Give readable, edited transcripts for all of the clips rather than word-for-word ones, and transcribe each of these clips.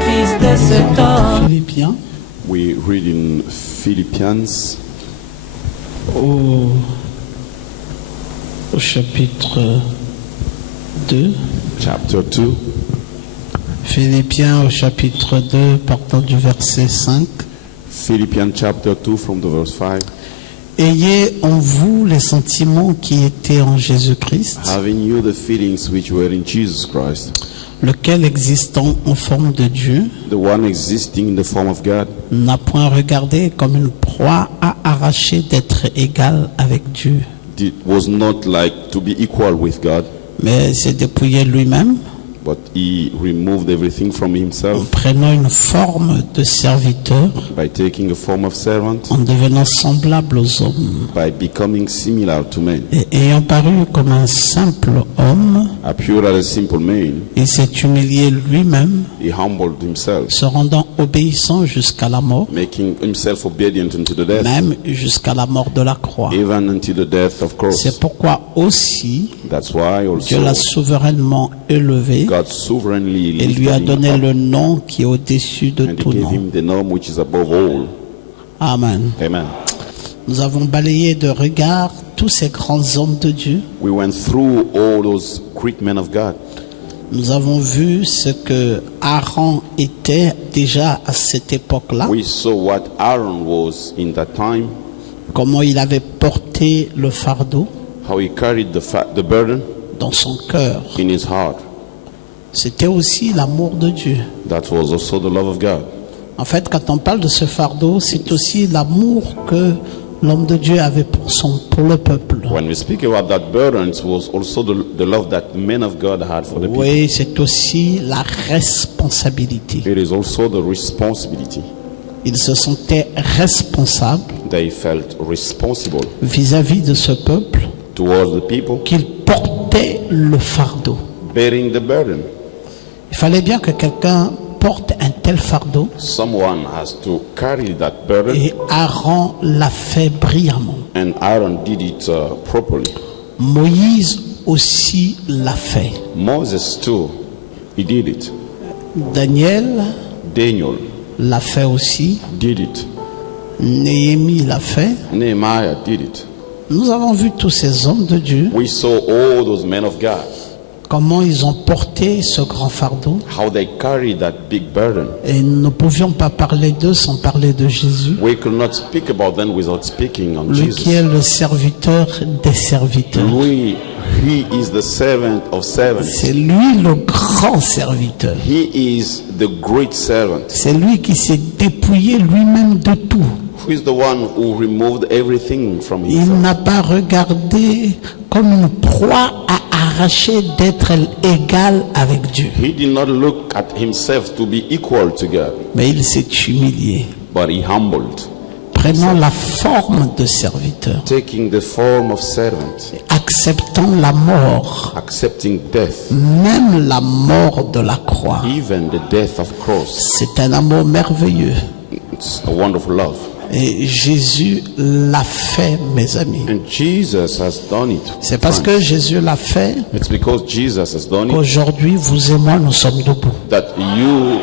sacrifice de cet homme. Philippiens, We read in Philippians au chapitre 2. chapter 2. Philippiens au chapitre 2, partant du verset 5. Philippians chapter 2 from the verse 5. Ayez en vous les sentiments qui étaient en Jésus-Christ, Having you the feelings which were in Jesus Christ, lequel existant en forme de Dieu, the one existing in the form of God, n'a point regardé comme une proie à arracher d'être égal avec Dieu, was not like to be equal with God, mais s'est dépouillé lui-même but he removed everything from en himself prenant une forme de serviteur, by taking a form of servant, en devenant semblable aux hommes, by becoming similar to men. et ayant paru comme un simple homme, Appeared as a simple man, il s'est humilié lui-même, he humbled himself, se rendant obéissant jusqu'à la mort, making himself obedient unto the death, même jusqu'à la mort de la croix. even unto the death of cross. C'est pourquoi aussi That's why Dieu l'a also souverainement élevé God sovereignly et lui a lifted donné him up, le nom qui est au-dessus de and he tout gave nom. him the name which is above all. Amen. Amen. Nous avons balayé de regard tous ces grands hommes de Dieu. We went through all those great men of God. Nous avons vu ce que Aaron était déjà à cette époque-là, We saw what Aaron was in that time, comment il avait porté le fardeau how he carried the burden dans son cœur. in his heart. C'était aussi l'amour de Dieu. That was also the love of God. En fait, quand on parle de ce fardeau, c'est aussi l'amour que l'homme de Dieu avait pour le peuple. When we speak about that burden, it was also the love that men of God had for the people. Oui, c'est aussi la responsabilité. It is also the responsibility. Ils se sentaient responsables They felt responsible vis-à-vis de ce peuple towards the people qu'ils portaient le fardeau. bearing the burden. Il fallait bien que quelqu'un porte un tel fardeau Someone has to carry that burden, et Aaron l'a fait brillamment. and Aaron did it properly. Moïse aussi l'a fait. Moses too, he did it. Daniel Daniel l'a fait aussi. did it. Néhémie l'a fait. Nehemiah did it. Nous avons vu tous ces hommes de Dieu, We saw all those men of God, comment ils ont porté ce grand fardeau. how they carried that big burden. Et nous ne pouvions pas parler d'eux sans parler de Jésus, We could not speak about them without speaking on lui qui est Jesus. le serviteur des serviteurs. He is the servant of servants. C'est lui le grand serviteur. He is the great servant. C'est lui qui s'est dépouillé lui-même de tout. Who is the one who removed everything from Il himself. n'a pas regardé comme une proie à arracher d'être égal avec Dieu. He did not look at himself to be equal to God, Mais il s'est humilié, but he humbled, prenant la forme de serviteur, taking the form of servant, acceptant la mort, accepting death, même la mort de la croix. even the death of cross. C'est un amour merveilleux. It's a wonderful love. Et Jésus l'a fait, mes amis. And Jesus has done it. C'est parce que Jésus l'a fait It's because Jesus has done it qu'aujourd'hui, vous et moi, nous sommes debout. that you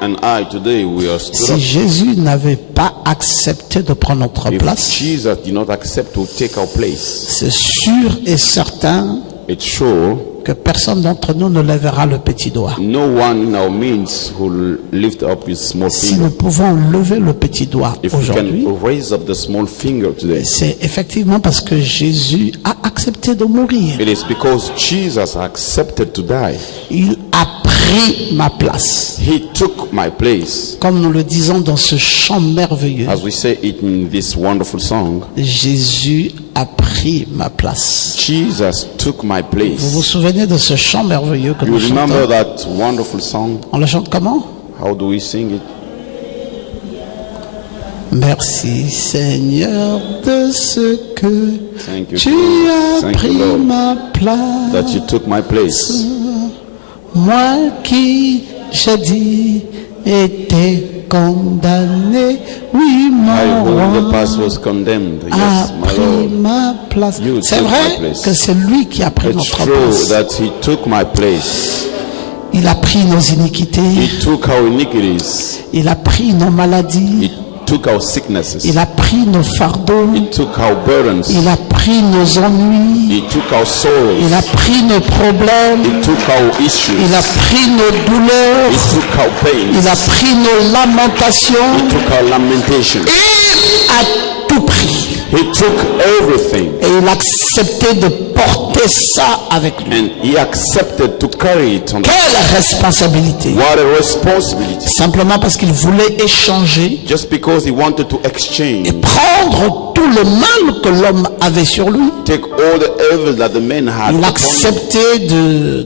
and I today we are stood Si up. Jésus n'avait pas accepté de prendre notre If place, Jesus did not accept to take our place, c'est sûr et certain it's sure que personne d'entre nous ne lèvera le petit doigt. no one in our midst will lift up his small Si finger. nous pouvons lever le petit doigt If we aujourd'hui, can raise up the small finger today, c'est effectivement parce que Jésus a accepté de mourir. it is because Jesus accepted to die. Il a pris ma place. He took my place. Comme nous le disons dans ce chant merveilleux, As we say it in this wonderful song, Jésus a pris ma place. Jesus took my Vous vous place. souvenez de ce chant merveilleux que You nous remember chantons? that wonderful song? On le chante comment? How do we sing it? Merci Seigneur de ce que Thank you, tu Jesus. as Thank you, pris Lord, ma place. that you took my place. Moi qui jadis étais condamné, oui I, mon who in the roi past was condemned, a yes, my pris Lord. ma place. You C'est took my vrai place. que c'est lui qui a pris It's notre true place. that he took my place. Il a pris nos iniquités. He took our iniquities. Il a pris nos maladies. He took our sicknesses. Il a pris nos fardeaux. He took our burdens. Il a pris nos ennuis. He took our sorrows. Il a pris nos problèmes. He took our issues. Il a pris nos douleurs. He took our pains. Il a pris nos lamentations. He took our lamentations. Il a tout pris. He took everything. Et il a accepté de porter ça avec lui. And he accepted to carry it on. Quelle responsabilité! What a responsibility. Simplement parce qu'il voulait échanger Just because he wanted to exchange, et prendre tout le mal que l'homme avait sur lui. take all the evil that the man had Il a upon him. accepté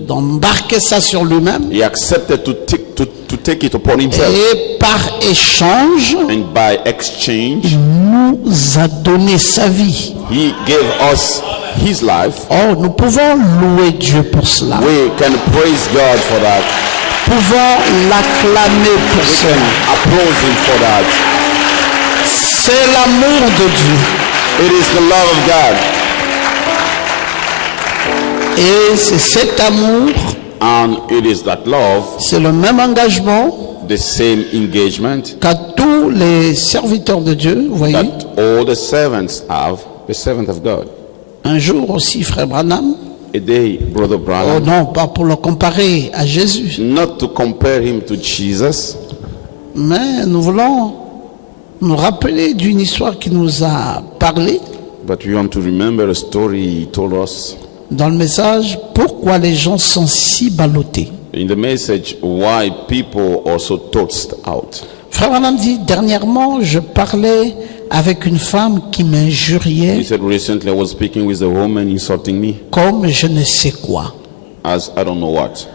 d'embarquer ça sur lui-même. He accepted to take it upon himself. Et par échange, And by exchange, il nous a donné sa vie. he gave us his life. Oh, nous pouvons louer Dieu pour cela. We can praise God for that. Nous pouvons l'acclamer pour We cela. can applaud him for that. C'est l'amour de Dieu. It is the love of God. Et c'est cet amour, And it is that love, c'est le même engagement the same engagement qu'à tous les serviteurs de Dieu, vous voyez. that all the servants have, the servant of God. Un jour aussi, frère Branham, A day, Brother oh Branham, non, pas pour le comparer à Jésus, not to compare him to Jesus, mais nous voulons nous rappeler d'une histoire qui nous a parlé but we want to remember a story he told us dans le message « Pourquoi les gens sont si ballottés ?» in the message why people are so tossed out. Frère Branham dit « Dernièrement, je parlais avec une femme qui He m'injuriait said, recently I was speaking with a woman insulting me comme je ne sais quoi. as I don't know what.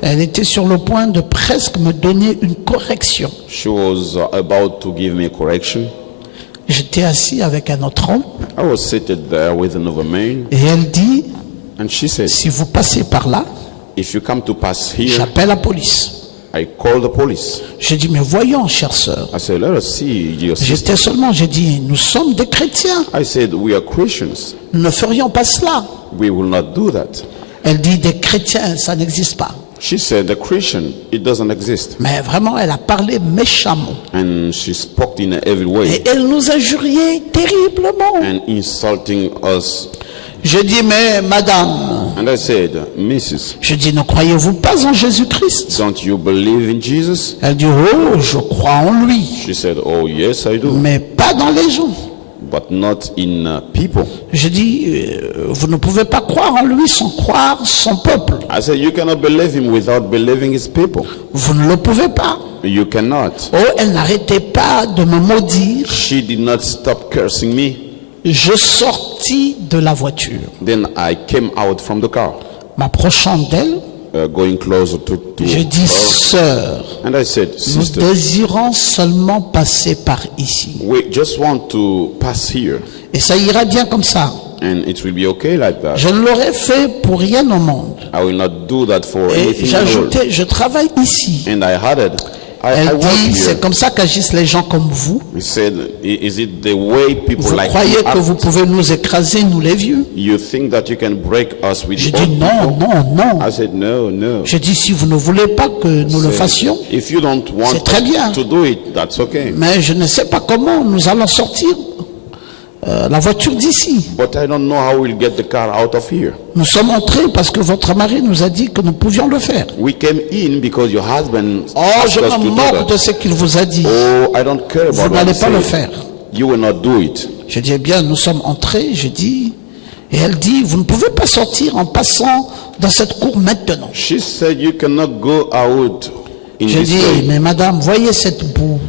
Elle était sur le point de presque me donner une correction. She was about to give me a correction. J'étais assis avec un autre homme I was seated there with another man, et elle dit and she said, si vous passez par là, if you come to pass here, j'appelle la police. I call the police. J'ai dit mais voyons, chère sœur. I said, let us see your sister. J'étais seulement, j'ai dit nous sommes des chrétiens. I said, we are Christians. Nous ne ferions pas cela. We will not do that. Elle dit des chrétiens, ça n'existe pas. She said, the Christian, it doesn't exist. Mais vraiment, elle a parlé méchamment. And she spoke in every way Et elle nous injuriait terriblement. and insulting us. Je dis mais madame, And I said, Mrs., je dis ne croyez-vous pas en Jésus-Christ? don't you believe in Jesus? Elle dit oh, je crois en lui, She said, oh, yes, I do, mais pas dans les gens. but not in people. Je dis vous ne pouvez pas croire en lui sans croire son peuple. I said, you cannot believe him without believing his people. Vous ne le pouvez pas. You cannot. Oh, elle n'arrêtait pas de me maudire. She did not stop cursing me. Je sortis de la voiture, Then I came out from the car, m'approchant d'elle. going closer to Je her. dis sœur, And I said, nous sister, désirons seulement passer par ici. we just want to pass here. Et ça ira bien comme ça. And it will be okay like that. Je ne l'aurais fait pour rien au monde. I will not do that for Et anything in the world. j'ajoutais, je travaille ici. And I added, I Elle work dit, here. c'est comme ça qu'agissent les gens comme vous. He said, is it the way people Vous like croyez you que vous act? pouvez nous écraser, nous les vieux? You think that you can break us with Je old dis non, people? non, non. I said, no, no. Je dis si vous ne voulez pas que nous le fassions, If you don't want C'est très bien. to do it, that's okay. mais je ne sais pas comment nous allons sortir la voiture d'ici. But I don't know how we'll get the car out of here. Nous sommes entrés parce que votre mari nous a dit que nous pouvions le faire. We came in because your husband Oh, asked je us me to do moque de that. ce qu'il vous a dit. Oh, I don't care Vous about what n'allez he pas le said. faire. You will not do it. Je dis, eh bien, nous sommes entrés, je dis, et elle dit, vous ne pouvez pas sortir en passant dans cette cour maintenant. She said you cannot go out in Je this dis, way. mais madame, voyez cette boue.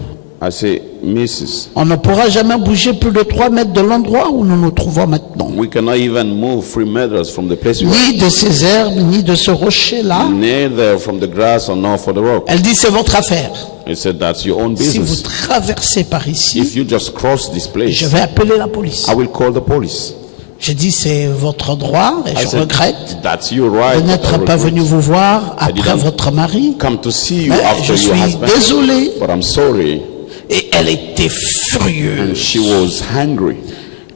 I say, Mrs., On ne pourra jamais bouger plus de 3 mètres de l'endroit où nous nous trouvons maintenant. we cannot even move 3 meters from the place we are. Ni de ces herbes, ni de ce rocher-là. Neither from the grass or nor for the rock. Elle dit, c'est votre affaire. He said, that's your own Si vous business. traversez par ici, If you just cross this place, je vais appeler la police. I will call the police. J'ai dit, c'est votre droit et I je said, regrette that's your de right. n'être I pas regret. venu vous voir après didn't votre mari. Come to see you Mais after je your suis husband. désolé. But I'm sorry. Et elle était furieuse. And she was hungry.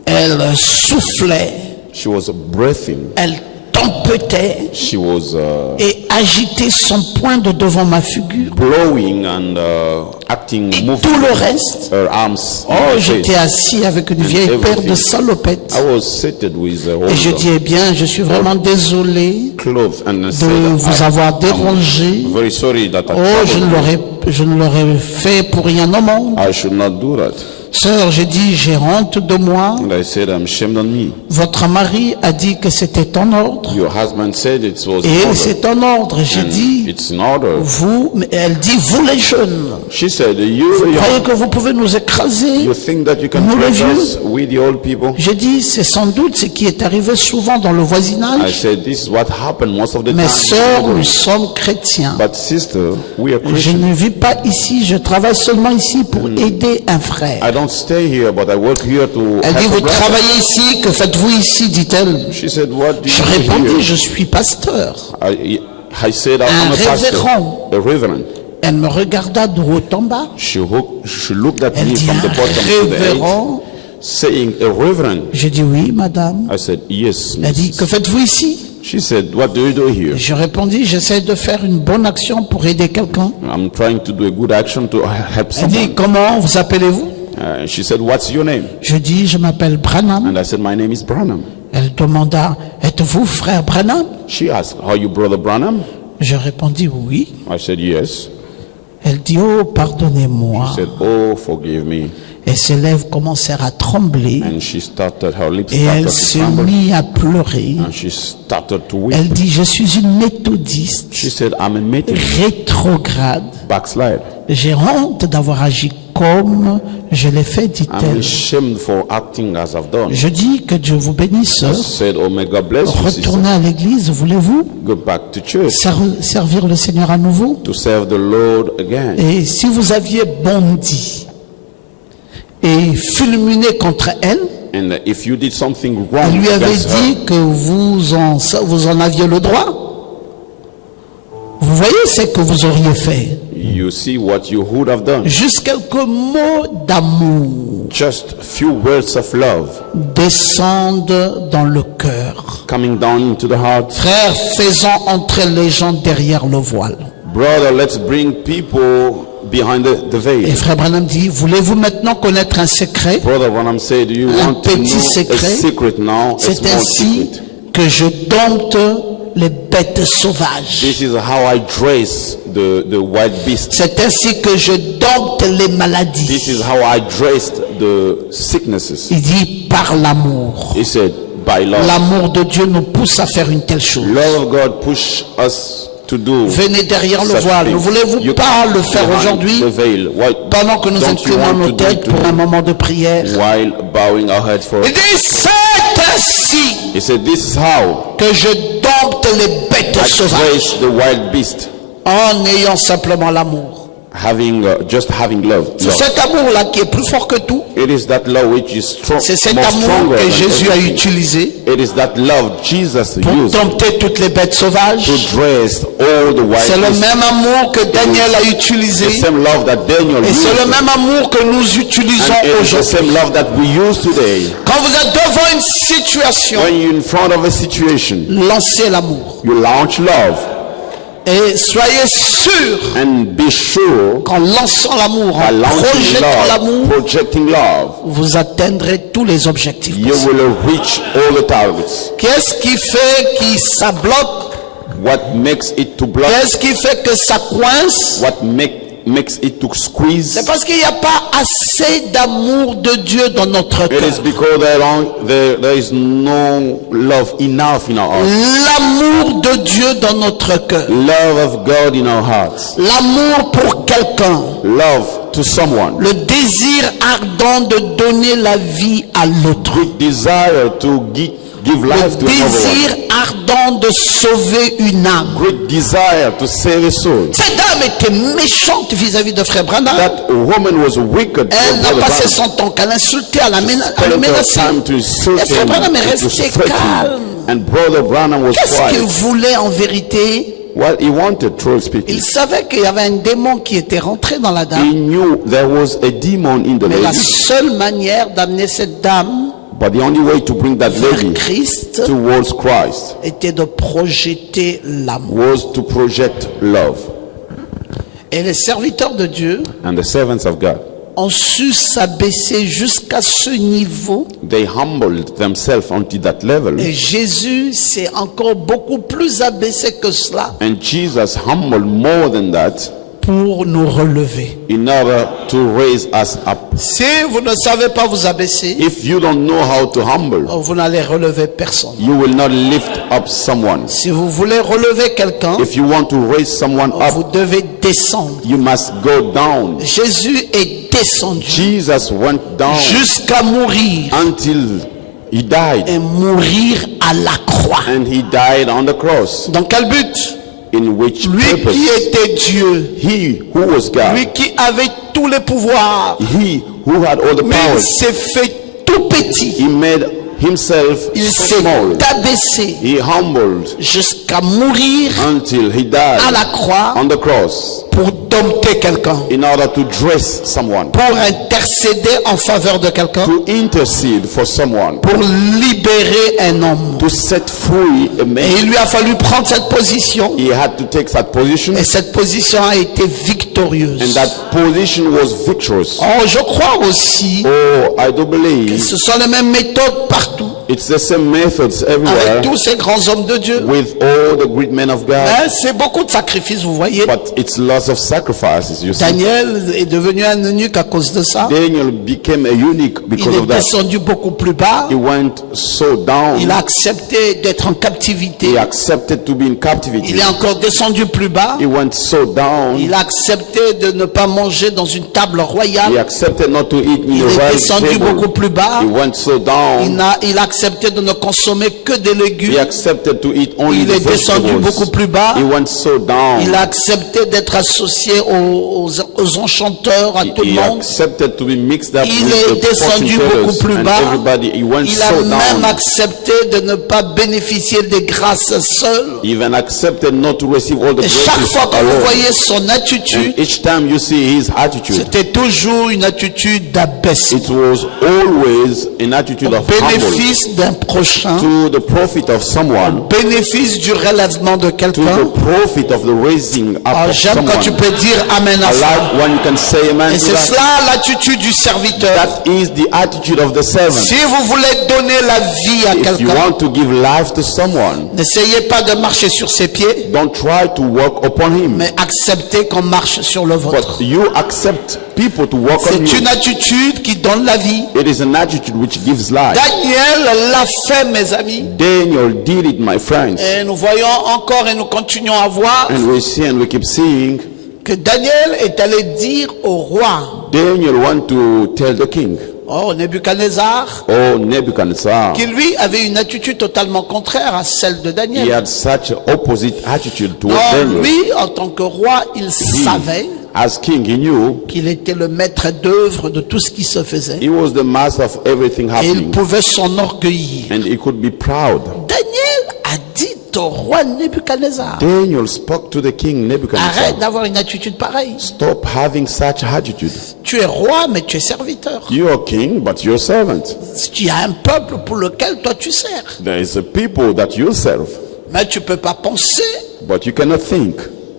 Elle soufflait. She was breathing. Elle tempêtait She was et agitait son poing de devant ma figure. blowing and acting, Et moving tout le reste. her arms. in Oh, my j'étais face. assis avec une vieille paire de salopettes. I was seated with Et je dis, eh bien, je suis vraiment désolé clothes and I de said, vous avoir dérangé. I'm very sorry that Oh, je ne l'aurais fait pour rien au monde. I should not do that. Sœur, j'ai dit, j'ai honte de moi. And I said, I'm shamed on me. Votre mari a dit que c'était en ordre. Your husband said it was in Et order. c'est en ordre. J'ai And dit, it's in order. vous, mais elle dit, vous les jeunes, She said, you croyez young, que vous pouvez nous écraser? you think that you can Nous, les break vieux? us, we the old people? J'ai dit, c'est sans doute ce qui est arrivé souvent dans le I voisinage. said, this is what happened most of the Mes time. sœurs, nous sommes chrétiens. But sister, we are Je Christians. ne vis pas ici, je travaille seulement ici pour aider un frère. I don't stay here, but I work here to Elle dit, help vous a brother. travaillez ici, que faites-vous ici, dit-elle. She said, what do Je you do répondis, here? je suis pasteur. I said, I'm Un a pastor, révérend. a reverend. Elle me regarda de haut en bas. She looked at Elle me dit, from un the bottom to the head, révérend. saying, a reverend. J'ai dit, oui, madame. I said, yes, Elle dit, miss. que faites-vous ici? She said, what do you do here? Je répondis, j'essaie de faire une bonne action pour aider quelqu'un. I'm trying to do a good action to help Elle dit, someone. comment vous appelez-vous? She said, what's your name? Je dis, je m'appelle Branham. And I said, my name is Branham. Elle demanda, êtes-vous frère Branham? She asked, are you brother Branham? Je répondis, oui. I said, yes. Elle dit, oh, pardonnez-moi. She said, oh, forgive me. Et ses lèvres commencèrent à trembler. And she started, her lips Et elle started to se tremble. mit à pleurer. And she started to weep. Elle dit, je suis une méthodiste She said, I'm a Methodist, rétrograde. backslide. J'ai honte d'avoir agi comme je l'ai fait, I'm dit-elle. ashamed for acting as I've done. Je dis que Dieu vous bénisse. I said, oh, may God bless you, sister. Retournez à l'église, voulez-vous Go back to church servir le Seigneur à nouveau? to serve the Lord again. Et si vous aviez bondi et fulminé contre elle, And if you did something elle wrong lui avait against her, dit que vous en aviez le droit. Vous voyez ce que vous auriez fait. you see what you would have done. Juste quelques mots d'amour Just few words of love descendent dans le cœur. coming down into the heart. Frère, faisons entrer les gens derrière le voile. Brother, let's bring people behind the Et veil. frère Branham dit, voulez-vous maintenant connaître un secret? Brother, when I'm saying, do you Un want to petit know secret. a secret now? A C'est small ainsi secret. que je dompte les bêtes sauvages. This is how I dress the wild beast. C'est ainsi que je dompte les maladies. This is how I dressed the sicknesses. Il dit par l'amour. He said, by love. L'amour de Dieu nous pousse à faire une telle chose. Love of God push us to do. Venez derrière le such voile. Ne things. voulez-vous You pas le faire behind aujourd'hui the veil. Why pendant que nous don't you inclinons want nos to do têtes it pour un today? moment de prière? While bowing our heads for Il dit c'est ainsi He said, this is how que je dompte les bêtes I sauvages dress the wild beast. en ayant simplement l'amour. Just having love. C'est cet amour-là qui est plus fort que tout. It is that love which is strong. C'est cet more amour stronger que than Jésus a everything. utilisé It is that love Jesus pour used dompter toutes les bêtes sauvages. to dress all the wild C'est le beasts. même amour que Daniel a The utilisé. same love that Daniel Et used. c'est le même amour que nous utilisons And it is the aujourd'hui. same love that we use today. Quand vous êtes devant une situation, When you're in front of a situation, lancez l'amour. you launch love Et soyez sûrs and be sure qu'en lançant l'amour, by en launching projetant love, l'amour, projecting love, vous atteindrez tous les objectifs. you will reach all the targets. Qu'est-ce qui fait que ça bloque? What makes it to block? Qu'est-ce qui fait que ça coince? What makes it to squeeze? C'est parce qu'il n'y a pas assez d'amour de Dieu dans notre It is cœur. because there is no love enough in our hearts. L'amour de Dieu dans notre cœur. Love of God in our hearts. L'amour pour quelqu'un. Love to someone. Le désir ardent de donner la vie à l'autre. Great desire to give Le life to another désir one. ardent de sauver une âme. Great desire to save a soul. Cette dame était méchante vis-à-vis de frère Branham. That woman was wicked. Elle n'a for passé Brother son temps qu'à l'insulter, à, Branham. à le Spent her menacer. time to insult Et frère him, Branham est to resté threaten him. calme. And Brother Branham was Qu'est-ce qu'il quiet. voulait en vérité? Well, he wanted, truly speaking. Il savait qu'il y avait un démon qui était rentré dans la He dame. knew there was a demon in the Mais la lady. seule manière d'amener cette dame But the only way to bring that vers lady Christ towards Christ était de projeter l'amour. was to project love. Et les serviteurs de Dieu And the servants of God, ont su s'abaisser jusqu'à ce niveau. they humbled themselves unto that level. Et Jésus s'est encore beaucoup plus abaissé que cela And Jesus humbled more than that pour nous relever. in order to raise us up. Si vous ne savez pas vous abaisser, If you don't know how to humble, vous n'allez relever personne. you will not lift up someone. Si vous voulez relever quelqu'un, If you want to raise someone vous up, devez descendre. you must go down. Jésus est descendu Jesus went down jusqu'à mourir until he died. et mourir à la croix. And he died on the cross. Dans quel but? In which Lui qui purpose? était Dieu, He who was God, lui qui avait tous les pouvoirs, he who had all the mais il powers, s'est fait tout petit. he made himself Il so s'est small. abaissé He humbled jusqu'à mourir until he à died la croix on the cross pour dompter quelqu'un, in order to dress someone, pour intercéder en faveur de quelqu'un, to intercede for someone, pour libérer un homme. to set free a Et man. il lui a fallu prendre cette position, He had to take that position, et cette position a été and victorieuse. that position was victorious. Oh, je crois aussi Oh, I do que believe ce sont les mêmes méthodes partout, it's the same methods avec everywhere tous ces grands hommes de Dieu. with all the great men of God. Hein, c'est beaucoup de sacrifices, vous voyez. But it's lots of sacrifices, you see. Daniel est devenu un eunuque à cause de ça. Daniel became a eunuch Il because est of that. descendu beaucoup plus bas. He went so down. Il a accepté d'être en captivité. He accepted to be in captivity. Il est encore descendu plus bas. He went so down. Il a accepté de ne pas manger dans une table He royale. accepted not to eat in Il the est right descendu beaucoup table. plus bas. He went so down. Il a accepté de ne consommer que des He légumes. accepted to eat only Il the est descendu vegetables. beaucoup plus bas. He went so down. Il a accepté d'être associé aux enchanteurs, à tout le He monde. accepted to be mixed up Il with est the descendu fortune beaucoup tellers plus and bas. everybody. He went Il a so même down. accepté de ne pas bénéficier des grâces seul. He even accepted not to receive all the Et chaque graces fois que vous alone. voyez son attitude, And each time you see his attitude, c'était toujours une attitude d'abaissement, it was always an attitude of humble bénéfice d'un prochain, to the profit of someone, bénéfice du relèvement de to quelqu'un. the profit of the raising up Ah, of j'aime quand tu someone. peux dire amen à I ça. like when you can say amen Et to c'est that. cela l'attitude du serviteur. That is the attitude of the servant. Si vous voulez donner la vie à If you quelqu'un, want to give life to someone, n'essayez pas de marcher sur ses pieds, don't try to walk upon him, mais acceptez qu'on marche sur le vôtre. but you accept people to walk on C'est you. une attitude qui donne la vie. It is an attitude which gives life. Daniel l'a fait, mes amis. Daniel did it, my friends. Et nous voyons encore et nous continuons à voir And we see and we keep seeing que Daniel est allé dire au roi, Daniel went to tell the king, oh Nebuchadnezzar, oh Nebuchadnezzar, qui lui avait une attitude totalement contraire à celle de he Daniel. had such an opposite attitude towards Non, Daniel. lui, en tant que roi, il savait As king, he knew qu'il était le maître d'œuvre de tout ce qui se faisait. he was the master of everything Et il happening, pouvait s'enorgueillir. and he could be proud. Daniel a dit au roi Nebuchadnezzar, Daniel spoke to the king arrête Nebuchadnezzar, d'avoir une attitude pareille. stop having such attitude. Tu es roi, mais tu es serviteur. You are king, but you're servant. Tu as un peuple pour lequel toi tu sers. There is a people that you serve, Mais tu peux pas penser but you cannot think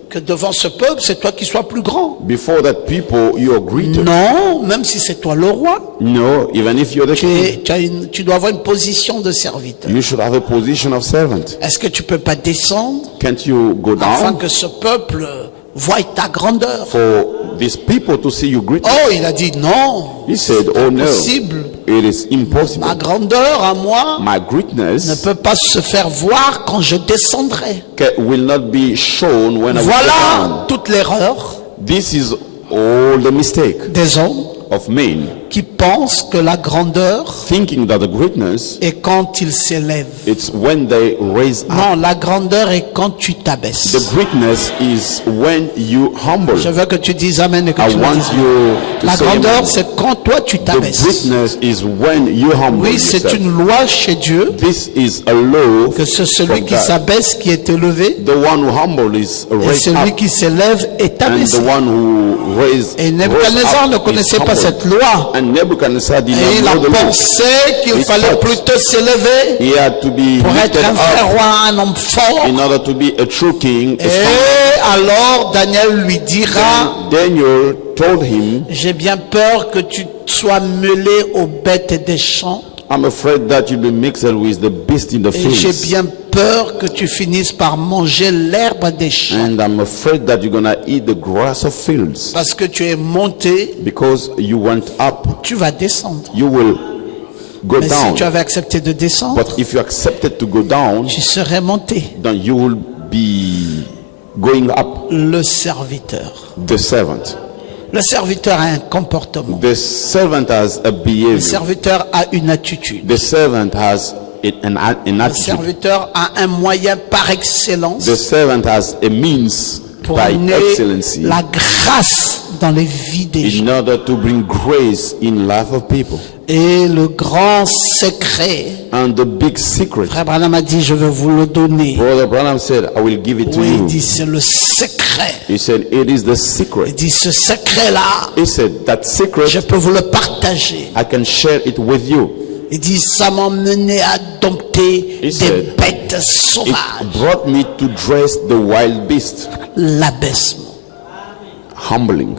que devant ce peuple, c'est toi qui sois plus grand. before that people you are greater. Non, même si c'est toi le roi, No, even if you're the king, tu dois avoir une position de serviteur. you should have a position of servant. Est-ce que tu peux pas descendre Can't you go afin down que ce peuple voie ta grandeur? for these people to see you greater? Oh, il a dit non, He said, oh no, impossible. it is impossible. Ma grandeur à moi My ne greatness peut pas se faire voir quand je descendrai. will not be shown when I will go Voilà down. toute l'erreur This is all the mistake des hommes of men, qui pensent que la grandeur thinking that the greatness, est quand ils s'élèvent. it's when they raise up. Non, la grandeur est quand tu t'abaisses. The greatness is when you humble. Je veux que tu dises amen et que I tu me want dises. you to La say grandeur, amen. c'est quand toi tu The t'abaisses. greatness is when you humble Oui, c'est yourself. une loi chez Dieu This is a law que c'est celui from qui God. s'abaisse qui est élevé The one who humble is et raised celui up, qui s'élève est and abaissé. the one who raised Et Nebuchadnezzar ne up is connaissait pas humbled. cette loi. And Nebuchadnezzar did Et il not a know the Lord. pensé qu'il He fallait thought plutôt s'élever he had to be pour lifted être un vrai up roi, un homme fort. in order to be a true king. A strong Et alors Daniel lui dira, king. Daniel told him, j'ai bien peur que tu sois mêlé aux bêtes des champs. I'm afraid that you'll be mixed with the beast in the Et j'ai fields. bien peur que tu finisses par manger l'herbe des champs. And I'm afraid that you're going to eat the grass of fields. Parce que tu es monté, Because you went up, tu vas descendre. you will go Mais si down. tu avais accepté de descendre, But if you accepted to go down, tu serais monté. then you will be going up. Le serviteur. The servant. Le serviteur a un comportement. The servant has a Le behavior. serviteur a une attitude. The servant has an Le attitude. serviteur a un moyen par excellence The servant has a means pour by amener excellency la grâce dans les vies des gens. in order to bring grace in life of people. Et le grand secret, And the big secret, Frère Branham a dit, je vais vous le donner. Brother Branham said, I will give it to Oui, il you. dit, c'est le secret. He said, it is the Il secret. dit, ce secret-là, He said, that secret, je peux vous le partager. I can share it with you. Il dit, ça m'a mené à dompter He des said, bêtes It sauvages. brought me to dress the wild beast. L'abaissement. Humbling.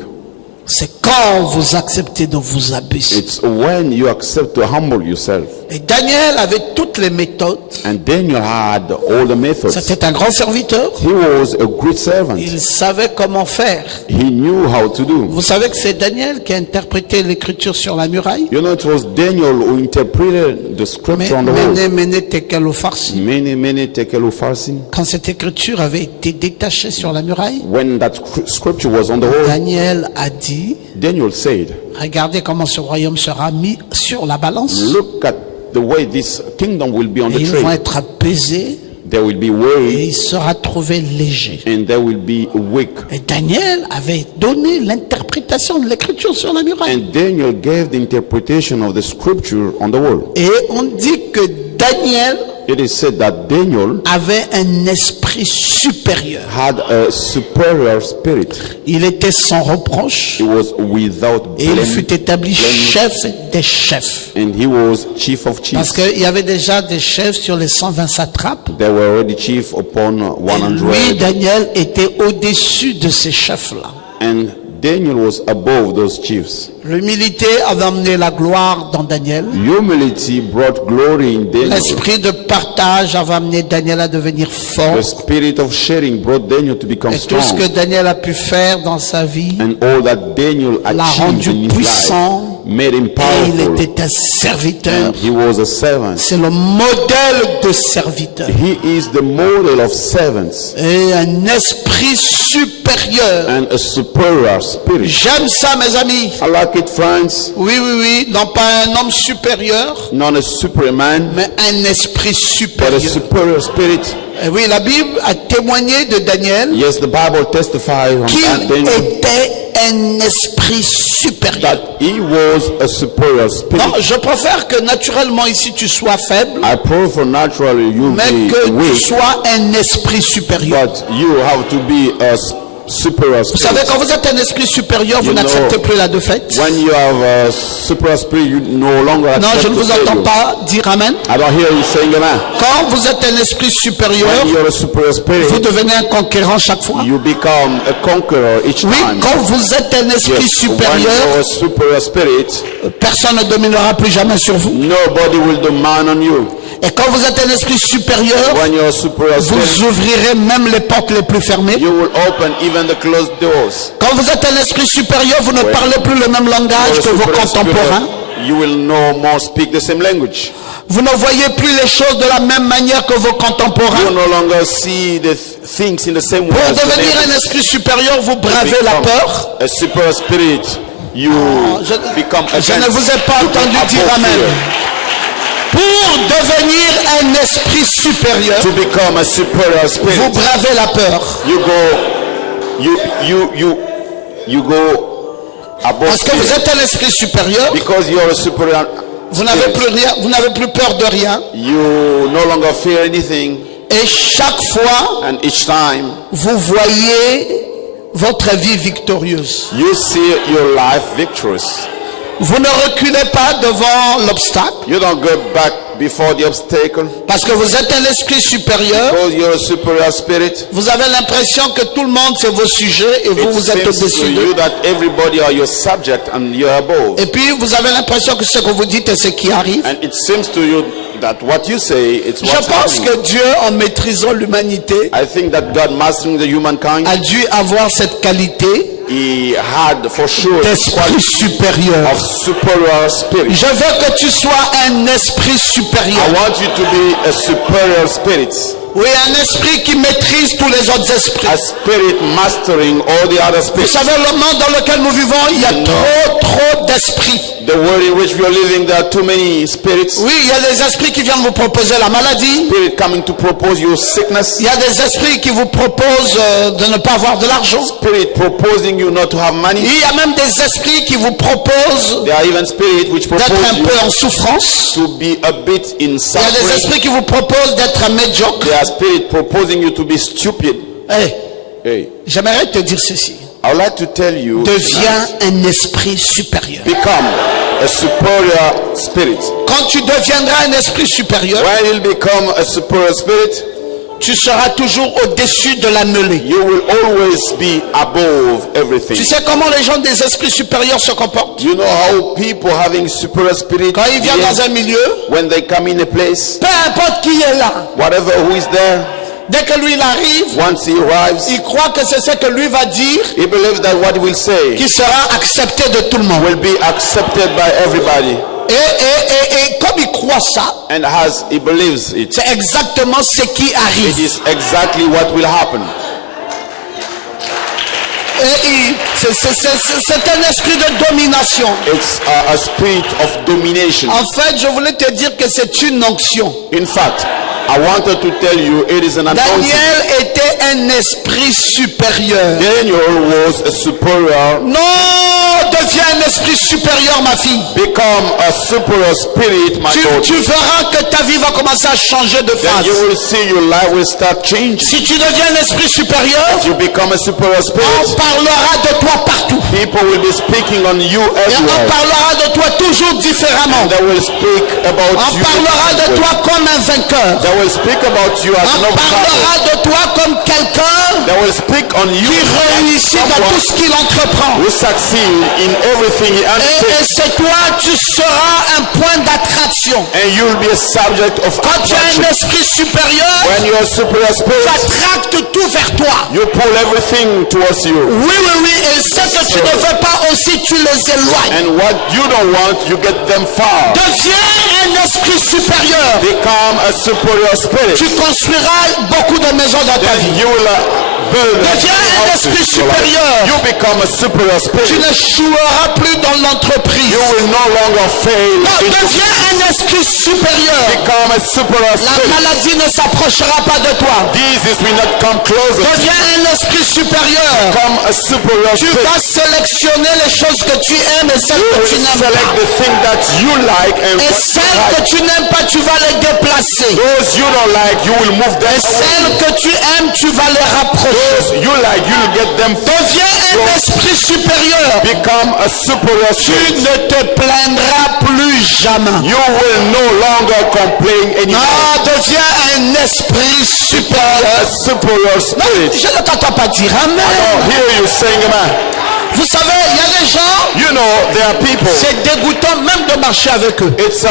C'est quand vous acceptez de vous abaisser. It's when you accept to humble yourself. Et Daniel avait toutes les méthodes. And Daniel had all the methods. C'était un grand serviteur. He was a great servant. Il savait comment faire. He knew how to do. Vous savez que c'est Daniel qui a interprété l'écriture sur la muraille. You know, it was Daniel who interpreted the scripture on the wall. Mene, mene, tekel, upharsin. Many tekel upharsin. Quand cette écriture avait été détachée sur la muraille, When that scripture was on the wall, Daniel a dit, Daniel said, regardez comment ce royaume sera mis sur la balance. look at the way this kingdom will be on Et the ils vont trade. être apaisés There will be et weight il sera trouvé léger. and there will be weak. Et Daniel avait donné l'interprétation de l'écriture sur la muraille. And Daniel gave the interpretation of the scripture on the wall. Et on dit que Daniel It is said that Daniel avait un esprit supérieur. had a superior spirit. Il était sans reproche He was without et il blame, fut établi chef des chefs. and he was chief of Parce chiefs. qu'il y avait déjà des chefs sur les 120 satrapes. There were already chief upon Et lui, 100, Daniel, était au-dessus de ces chefs-là. and Daniel was above those chiefs. L'humilité avait amené la gloire dans Daniel. Humility brought glory in Daniel. L'esprit de partage avait amené Daniel à devenir fort. The spirit of sharing brought Daniel to become Et tout ce strong. que Daniel a pu faire dans sa vie, And all that Daniel l'a achieved rendu in his puissant. life made him et il powerful. était un serviteur. And he was a servant. C'est le modèle de serviteur. He is the model of servants Et un esprit supérieur. and a superior spirit. J'aime ça, mes amis. I like it, friends. Oui, oui, oui. Non pas un homme supérieur, Not a superman, mais un esprit but a supérieur. superior spirit. Et oui, la Bible a témoigné de Daniel Yes, the Bible testifies on that qu'il Daniel était un esprit supérieur. that he was a superior spirit. Non, je préfère que naturellement ici tu sois faible, I prefer naturally you mais be que tu weak, sois un esprit supérieur. but you have to be a superior Vous savez, spirit. quand vous êtes un esprit supérieur, vous You n'acceptez know, plus la défaite. When you have a superior spirit, you no longer Non, accept je ne the vous entends failure. pas dire Amen. I don't hear you saying amen. Quand vous êtes un esprit supérieur, When you're a superior spirit, vous devenez un conquérant chaque fois. you become a conqueror each Oui, time. quand vous êtes un esprit Yes, when supérieur, you're a superior spirit, personne ne dominera plus jamais sur vous. nobody will demand on you. Et quand vous êtes un esprit supérieur, When you're a superior vous spirit, ouvrirez même les portes les plus fermées. you will open even the closed doors. Quand vous êtes un esprit supérieur, vous ne parlez plus le même langage You're que a vos superior contemporains. spirit, you will no more speak the same language. Vous ne voyez plus les choses de la même manière que vos You contemporains. will no longer see the things in the same way Pour as your devenir un neighbors. esprit supérieur, vous bravez la Become peur. a superior spirit, you become Je ne vous ai pas entendu dire Amen. Pour devenir un esprit supérieur, To become a superior vous spirit, bravez la peur. you go above Parce que vous fear. êtes un esprit supérieur, Because you're a superior, vous n'avez plus rien, vous n'avez plus peur de rien. you no longer fear anything, Et chaque fois, and each time vous voyez votre vie victorieuse. you see your life victorious. Vous ne reculez pas devant l'obstacle You don't go back before the obstacle parce que vous êtes un esprit supérieur. because you're a superior spirit. Vous avez l'impression que tout le monde c'est vos sujets et vous, It vous êtes seems to au-dessus you d'eux. that everybody are your subject and you're above. Et puis vous avez l'impression que ce que vous dites est ce qui arrive. And it seems to you that what you say, it's Je what's pense happening. que Dieu, en maîtrisant l'humanité, I think that God mastering the humankind, a dû avoir cette qualité he had for sure d'esprit supérieur. of superior spirit. Je veux que tu sois un esprit I supérieur. want you to be a superior spirit. Oui, un esprit qui maîtrise tous les autres esprits. A spirit mastering all the other Vous spirits. savez, le monde dans lequel nous vivons, il y a trop d'esprits. The world in which we are living, there are too many spirits. Oui, il y a des esprits qui viennent vous proposer la maladie. Spirit coming to propose you sickness. Il y a des esprits qui vous proposent de ne pas avoir de l'argent. Spirit proposing you not to have money. Il y a même des esprits qui vous proposent There are even spirits which d'être propose un you peu en souffrance. to be a bit in Il y a des suffering. esprits qui vous proposent d'être médiocre. There are spirits proposing you to be stupid. Hey, Hey, j'aimerais te dire ceci. I would like to tell you, Deviens un esprit supérieur. become a superior spirit. Quand tu deviendras un esprit supérieur, When you'll become a superior spirit, tu seras toujours au-dessus de la mêlée. you will always be above everything. Tu sais comment les gens des esprits supérieurs se comportent? You know how people having superior spirit, Quand ils viennent dans un milieu, when they come in a place, peu importe qui est là, whatever who is there, dès que lui il arrive, once he arrives, il croit que c'est ce que lui va dire he believes that what he will say qui sera accepté de tout le monde. will be accepted by everybody. Et comme il croit ça, And as he believes it, c'est exactement ce qui it arrive. is exactly what will happen. C'est un esprit de domination. It's a spirit of domination. En fait, je voulais te dire que c'est une onction. In fact, I wanted to tell you it is an anointing. Daniel était un esprit supérieur. Daniel was a superior. Non, deviens un esprit supérieur, ma fille. Become a superior spirit, my daughter. Tu verras que ta vie va commencer à changer de Then phase. you will see your life will start changing. Si tu deviens un esprit supérieur, If you become a superior on spirit, parlera de toi partout. people will be speaking on you Et on everywhere. parlera de toi toujours différemment. They will speak about On you. parlera de toi comme un vainqueur. They will speak about you as On an overcomer. parlera de toi comme quelqu'un They will speak on you qui réussit dans tout someone ce qu'il entreprend. who succeed in everything he Et undertakes. c'est toi, tu seras un point d'attraction. And you will be a subject of Quand tu as attraction. un esprit supérieur, When you are superior tu spirit, attractes tout vers toi. you pull everything towards you. Oui, oui, oui. Et ce que tu ne veux pas aussi, tu les éloignes. And what you don't want, you get them far. Deviens un esprit supérieur. Become a superior spirit. Tu construiras beaucoup de maisons dans ta Then vie. you will build Deviens un houses esprit in your life. supérieur. You become a superior Tu spirit. n'échoueras plus dans l'entreprise. You will no longer fail. Non, deviens un esprit supérieur. Become a superior La spirit. maladie ne s'approchera pas de toi. Disease will not come closer. Deviens un esprit supérieur. Become a superior Tu spirit. vas sélectionner les choses que tu aimes et celles You que tu will n'aimes select pas. the thing that you like and Et what you celles que like. tu n'aimes pas, tu vas les déplacer. Those you don't like, you will move them Et away. celles que tu aimes, tu vas les rapprocher. Those you like, you will get them. Deviens un esprit supérieur. Become a superior Tu spirit. ne te plaindras plus jamais. You will no longer complain anymore. Non, deviens un esprit supérieur. A superior spirit. Je ne t'entends pas dire amen. Oh, hear you saying, man. Vous savez, il y a des gens, You know, there are people. c'est dégoûtant même de marcher avec eux. It's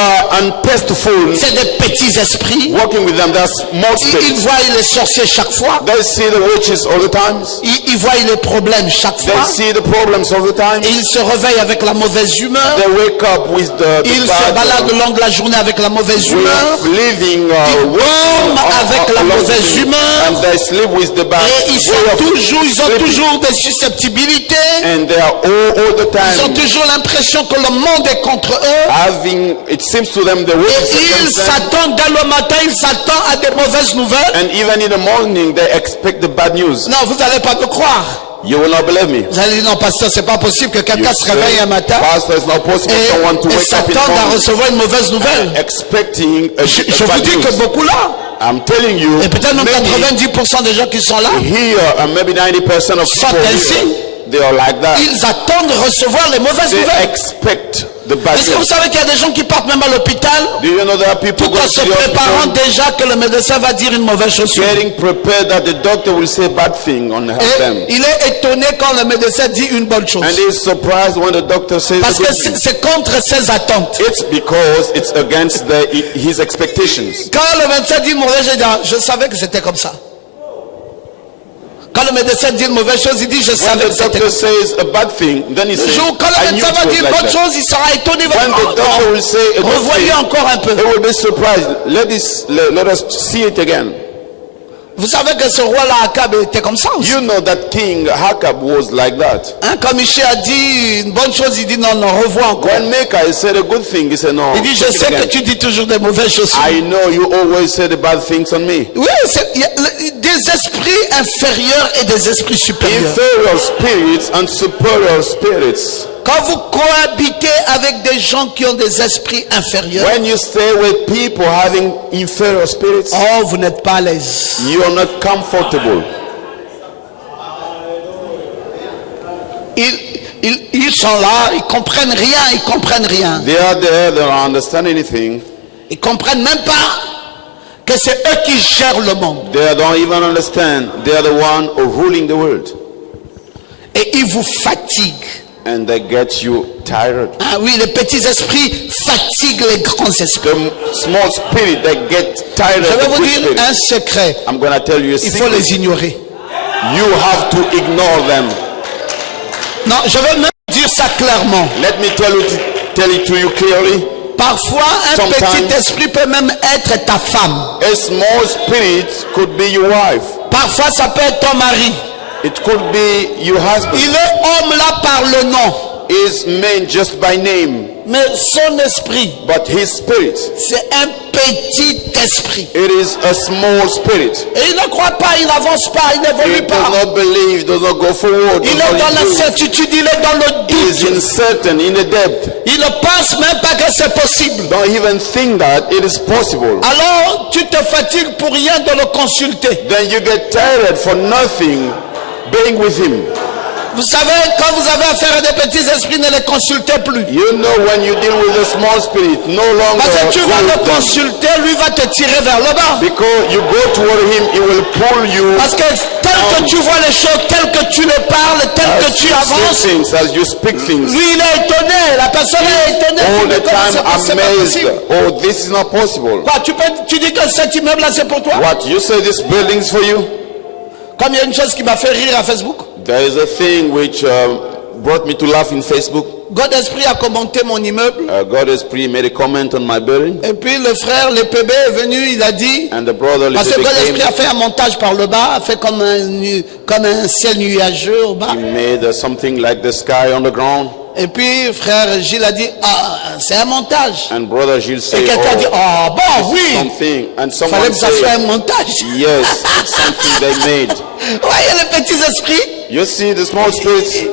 untasteful C'est des petits esprits. working with them. That's most Ils spirits. voient les sorciers chaque fois. They see the witches all the times. Ils voient les problèmes chaque They fois. see the problems all the time. Et ils se réveillent avec la mauvaise humeur. They wake up with the Ils se bad, baladent le long de la journée avec la mauvaise way humeur. of living, Ils dorment avec la along mauvaise the- humeur. and they sleep with the bad Et ils way of ont sleeping. toujours des susceptibilités. And they are all the Ils ont time toujours l'impression que le monde est contre eux. having, it seems to them, the way Et ils s'attendent dès le matin, ils s'attendent à des mauvaises nouvelles. and even in the morning they expect the bad news. Non, vous n'allez pas me croire. You will not believe me. Vous allez dire non, pasteur, c'est pas possible que quelqu'un You se réveille un matin Pastor, it's not possible for someone to et wake up in the s'attendre à morning recevoir une mauvaise nouvelle. expecting a Je vous bad dis news. que beaucoup là, I'm telling you, et peut-être même many 90% des gens qui sont là, here and maybe 90% of Sont people ainsi. here, they are like that. ils attendent de recevoir les mauvaises They nouvelles. expect the bad Est-ce que vous news. savez qu'il y a des gens qui partent même à l'hôpital Do you know there are people tout going en to se the préparant hospital, déjà que le médecin va dire une mauvaise chose sur eux? getting prepared that the doctor will say bad thing on them. Et il est étonné quand le médecin dit une bonne chose. And he is surprised when the doctor says Parce a que good thing. c'est contre ses attentes. It's because it's against his expectations. Quand le médecin dit une mauvaise chose, il dit, ah, je savais que c'était comme ça. Quand le médecin dit une mauvaise chose, il dit je When savais the que c'était doctor comme ça. says a bad thing, then he Le says, jour quand I le knew médecin it va was dire une like bonne that. chose, il sera étonné. Il va When dire, the oh, doctor non. will say a good Revoyez thing, encore un peu. he will be surprised. Let us see it again. Vous savez que ce roi-là, Akab, était comme ça aussi. You know that King Hakab was like that. Hein, quand Michel a dit une bonne chose, il dit non, non, revois encore. When Micah said a good thing, he said, no, Il dit je take it sais que again. tu dis toujours des mauvaises choses. sur moi. I know you always say the bad things on me. Oui, il y a des esprits inférieurs et des esprits supérieurs. Inferior spirits and superior spirits. Quand vous cohabitez avec des gens qui ont des esprits inférieurs, When you stay with people having inferior spirits, oh, vous n'êtes pas à l'aise. you are not comfortable. Ils sont là, ils comprennent rien. They are there, they don't understand anything. Ils comprennent même pas que c'est eux qui gèrent le monde. They don't even understand. They are the one ruling the world. Et ils vous fatiguent. And they get you tired. Ah oui, les petits esprits fatiguent les grands esprits. The small spirit that get tired Je vais of the vous big dire spirit. un secret. I'm going to tell you a Il faut secret. les ignorer. You have to ignore them. Non, je vais même dire ça clairement. Let me tell it to you clearly. Parfois, un Sometimes- petit esprit peut même être ta femme. A small spirit could be your wife. Parfois, ça peut être ton mari. It could be your husband. Il est homme là par le nom. Is man just by name, Mais son esprit, but his spirit, c'est un petit esprit. it is a small spirit. Et il ne croit pas, il n'avance pas, il n'évolue He does pas. not believe, does not go forward. Il does est not dans improve. l'incertitude, il est dans le He is doute. uncertain, in the depth. Il ne pense même pas que c'est possible. Don't even think that it is possible. Alors, tu te fatigues pour rien de le consulter. Then you get tired for nothing being with him. Vous savez, quand vous avez affaire à des petits esprits, ne les consultez plus. You know when you deal with a small spirit, no longer Parce que tu go vas with le them. consulter, lui va te tirer vers le bas. Because you go toward him, he will pull you. Parce que tel que tu vois les choses, tel que tu les parles, tel que As tu you avances, say things, as you speak things, lui il est étonné, la personne est étonnée. all Tu dis, the comment time c'est pas amazed. possible? Oh, this is not possible. Quoi, tu dis que cet immeuble là c'est pour toi? What, you say this building's for you? Comme il y a une chose qui m'a fait rire à Facebook, There is a thing which brought me to laugh in Facebook. God Esprit a commenté mon immeuble. God has made a comment on my building. Et puis le frère, le PB est venu, il a dit, And the brother parce que God Esprit a came, fait un montage par le bas, a fait comme un ciel nuageux au bas. he made something like the sky on the ground. Et puis frère Gilles a dit, ah, c'est un montage. And brother Gilles Et said, quelqu'un a dit, oh, ah bon, oui, something. And il fallait someone que ça soit un said, montage. yes, it's something they made. Voyez les petits esprits. You see the small spirits?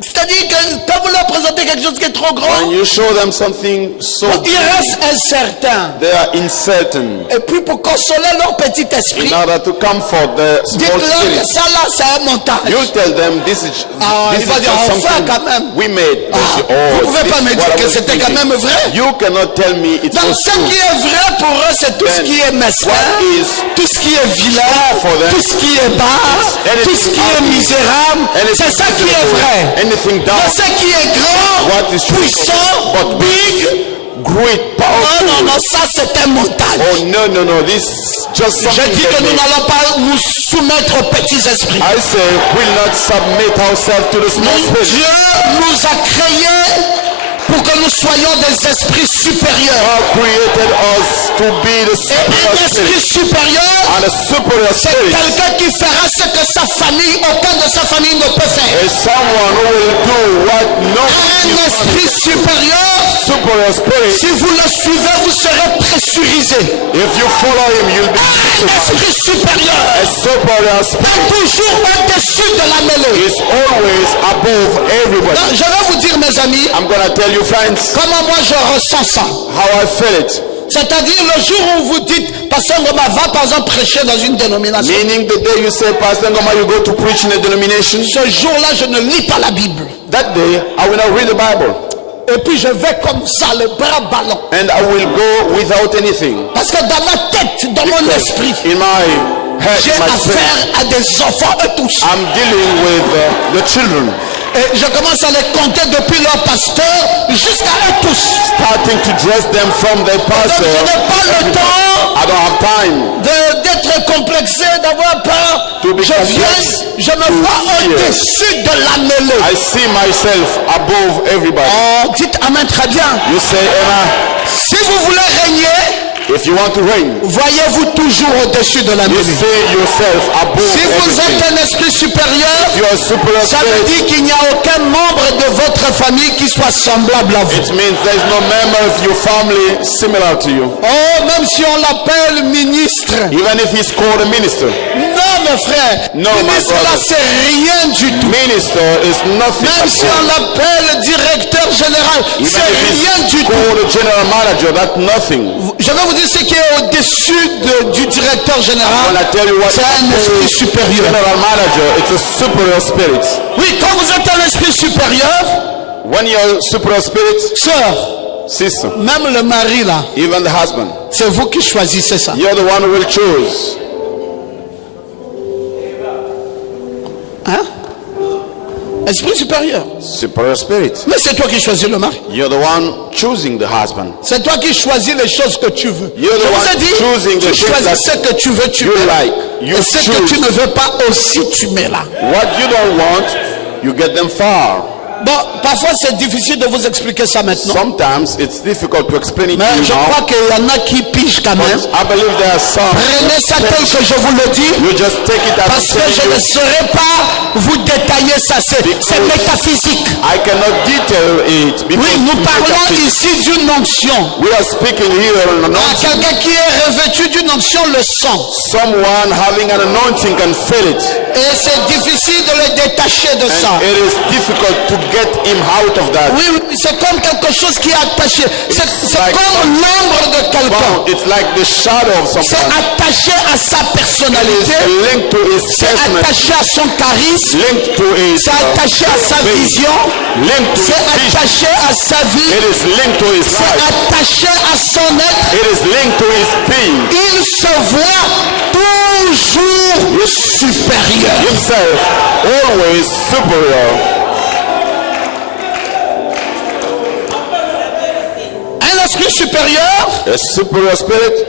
C'est-à-dire que quand vous leur présentez quelque chose qui est trop grand, When you show them something so ils big, restent incertains. they are uncertain. Et puis pour consoler leur petit esprit, In order to comfort the small dites-leur que spirit, ça là c'est un montage. you tell them this is Ah, il va dire, just enfin, something quand même. we made. They Ah, say, vous oh, pouvez this pas is me what dire I que was c'était quand thinking. même vrai. You cannot tell me it Donc was ce true. qui est vrai pour eux, c'est tout ce Then qui est mesquin, what is tout ce qui est vilain, for them, tout ce qui est bas, anything tout ce qui est ugly, misérable. anything C'est ça qui est miserable, vrai. anything Mais down, ce qui est grand, what is true, puissant, but big, great, non, powerful. non, non, ça c'est un montage. Oh no, no, no, this is just Je something dis they que nous made. n'allons pas nous soumettre aux petits esprits. I say we'll not submit ourselves to the small spirit. Dieu nous a créés pour que nous soyons des esprits supérieurs. God created us to be the Et un superior esprit spirit. supérieur, And a superior c'est spirit quelqu'un qui fera ce que sa famille, aucun de sa famille ne peut faire. is someone who will do what no Un esprit supérieur, superior spirit. si vous le suivez, vous serez pressurisé. If you follow him, you'll be Un superior. esprit supérieur A superior est spirit toujours au-dessus de la mêlée. is always above everybody. Donc, je vais vous dire, mes amis, I'm gonna tell you, friends, comment moi je ressens ça. how I feel it. C'est-à-dire le jour où vous dites, Pasteur Ngoma, va par exemple prêcher dans une dénomination. Meaning the day you say, Pastor Ngoma, you go to preach in a denomination, Ce jour-là, je ne lis pas la Bible. that day I will not read the Bible. Et puis je vais comme ça, le bras ballon. And I will go without anything. Parce que dans ma tête, dans mon esprit, In my head, j'ai my spirit, affaire à des enfants, eux tous. I'm dealing with the children. Et je commence à les compter depuis leur pasteur jusqu'à eux tous. Starting to dress them from their Donc pastor. je n'ai pas le temps I don't have time. d'être complexé, d'avoir peur. To be Je viens, complex, je me to vois fear. au-dessus de la mêlée. I see myself above everybody. Oh, dites amen très bien. You say, Emma, Si vous voulez régner, if you want to reign, voyez-vous toujours au-dessus de la you mêlée. see yourself above Si vous everything. êtes un esprit supérieur, You are superior ça veut spirit. dire qu'il n'y a aucun membre de votre famille qui soit semblable à vous. It means there is no member of your family similar to you. Oh, même si on l'appelle ministre. Even if he's called a minister. Non, mes frères. No, my Ministre, là, brother. c'est rien du tout. Minister is nothing Même at si on all. l'appelle directeur général, Even c'est if rien he's du tout. called a general manager, that's nothing. Je vais vous dire ce qui est au-dessus du directeur When général. I tell you what C'est un esprit supérieur. general manager, it's a superior spirit. Oui, quand vous êtes un esprit supérieur, When you're superior spirit, sœur, sister, même le mari là, even the husband, c'est vous qui choisissez ça. you're the one who will choose. Hein? Esprit supérieur. Superior spirit. Mais c'est toi qui choisis le mari. You're the one choosing the husband. C'est toi qui choisis les choses que tu veux. You're the Je vous one ai dit, choosing the tu things choisis that ce que tu veux, tu you mets là. like. You Et ce que choose. tu ne veux pas aussi, tu mets là. What you don't want, you get them far. Bon, parfois c'est difficile de vous expliquer ça maintenant. Sometimes it's difficult to explain it Mais to you je now. crois qu'il y en a qui pigent quand même. But I believe there are some. Prenez ça tel que je vous le dis. You just take it as Parce que je ne saurais pas vous détailler ça. C'est métaphysique. I cannot detail it because Oui, nous parlons it's- ici d'une onction. we are speaking here on an Ah, anointing. quelqu'un qui est revêtu d'une onction le sent. Someone having an anointing can feel it. Et c'est difficile de le détacher de ça. And it is difficult to get him out of that. Oui, oui, c'est comme quelque chose qui est attaché. C'est like- comme l'ombre de quelqu'un. Wow, it's like the shadow of C'est someone. attaché à sa It personnalité. is linked to his C'est personality, attaché à son charisme. linked to his C'est attaché à sa faith, vision. linked to C'est his vision. attaché à sa vie. It is linked to his C'est life. attaché à son être. It is linked to his being. Il se voit toujours supérieur. Himself, always superior. Un esprit supérieur, A superior spirit,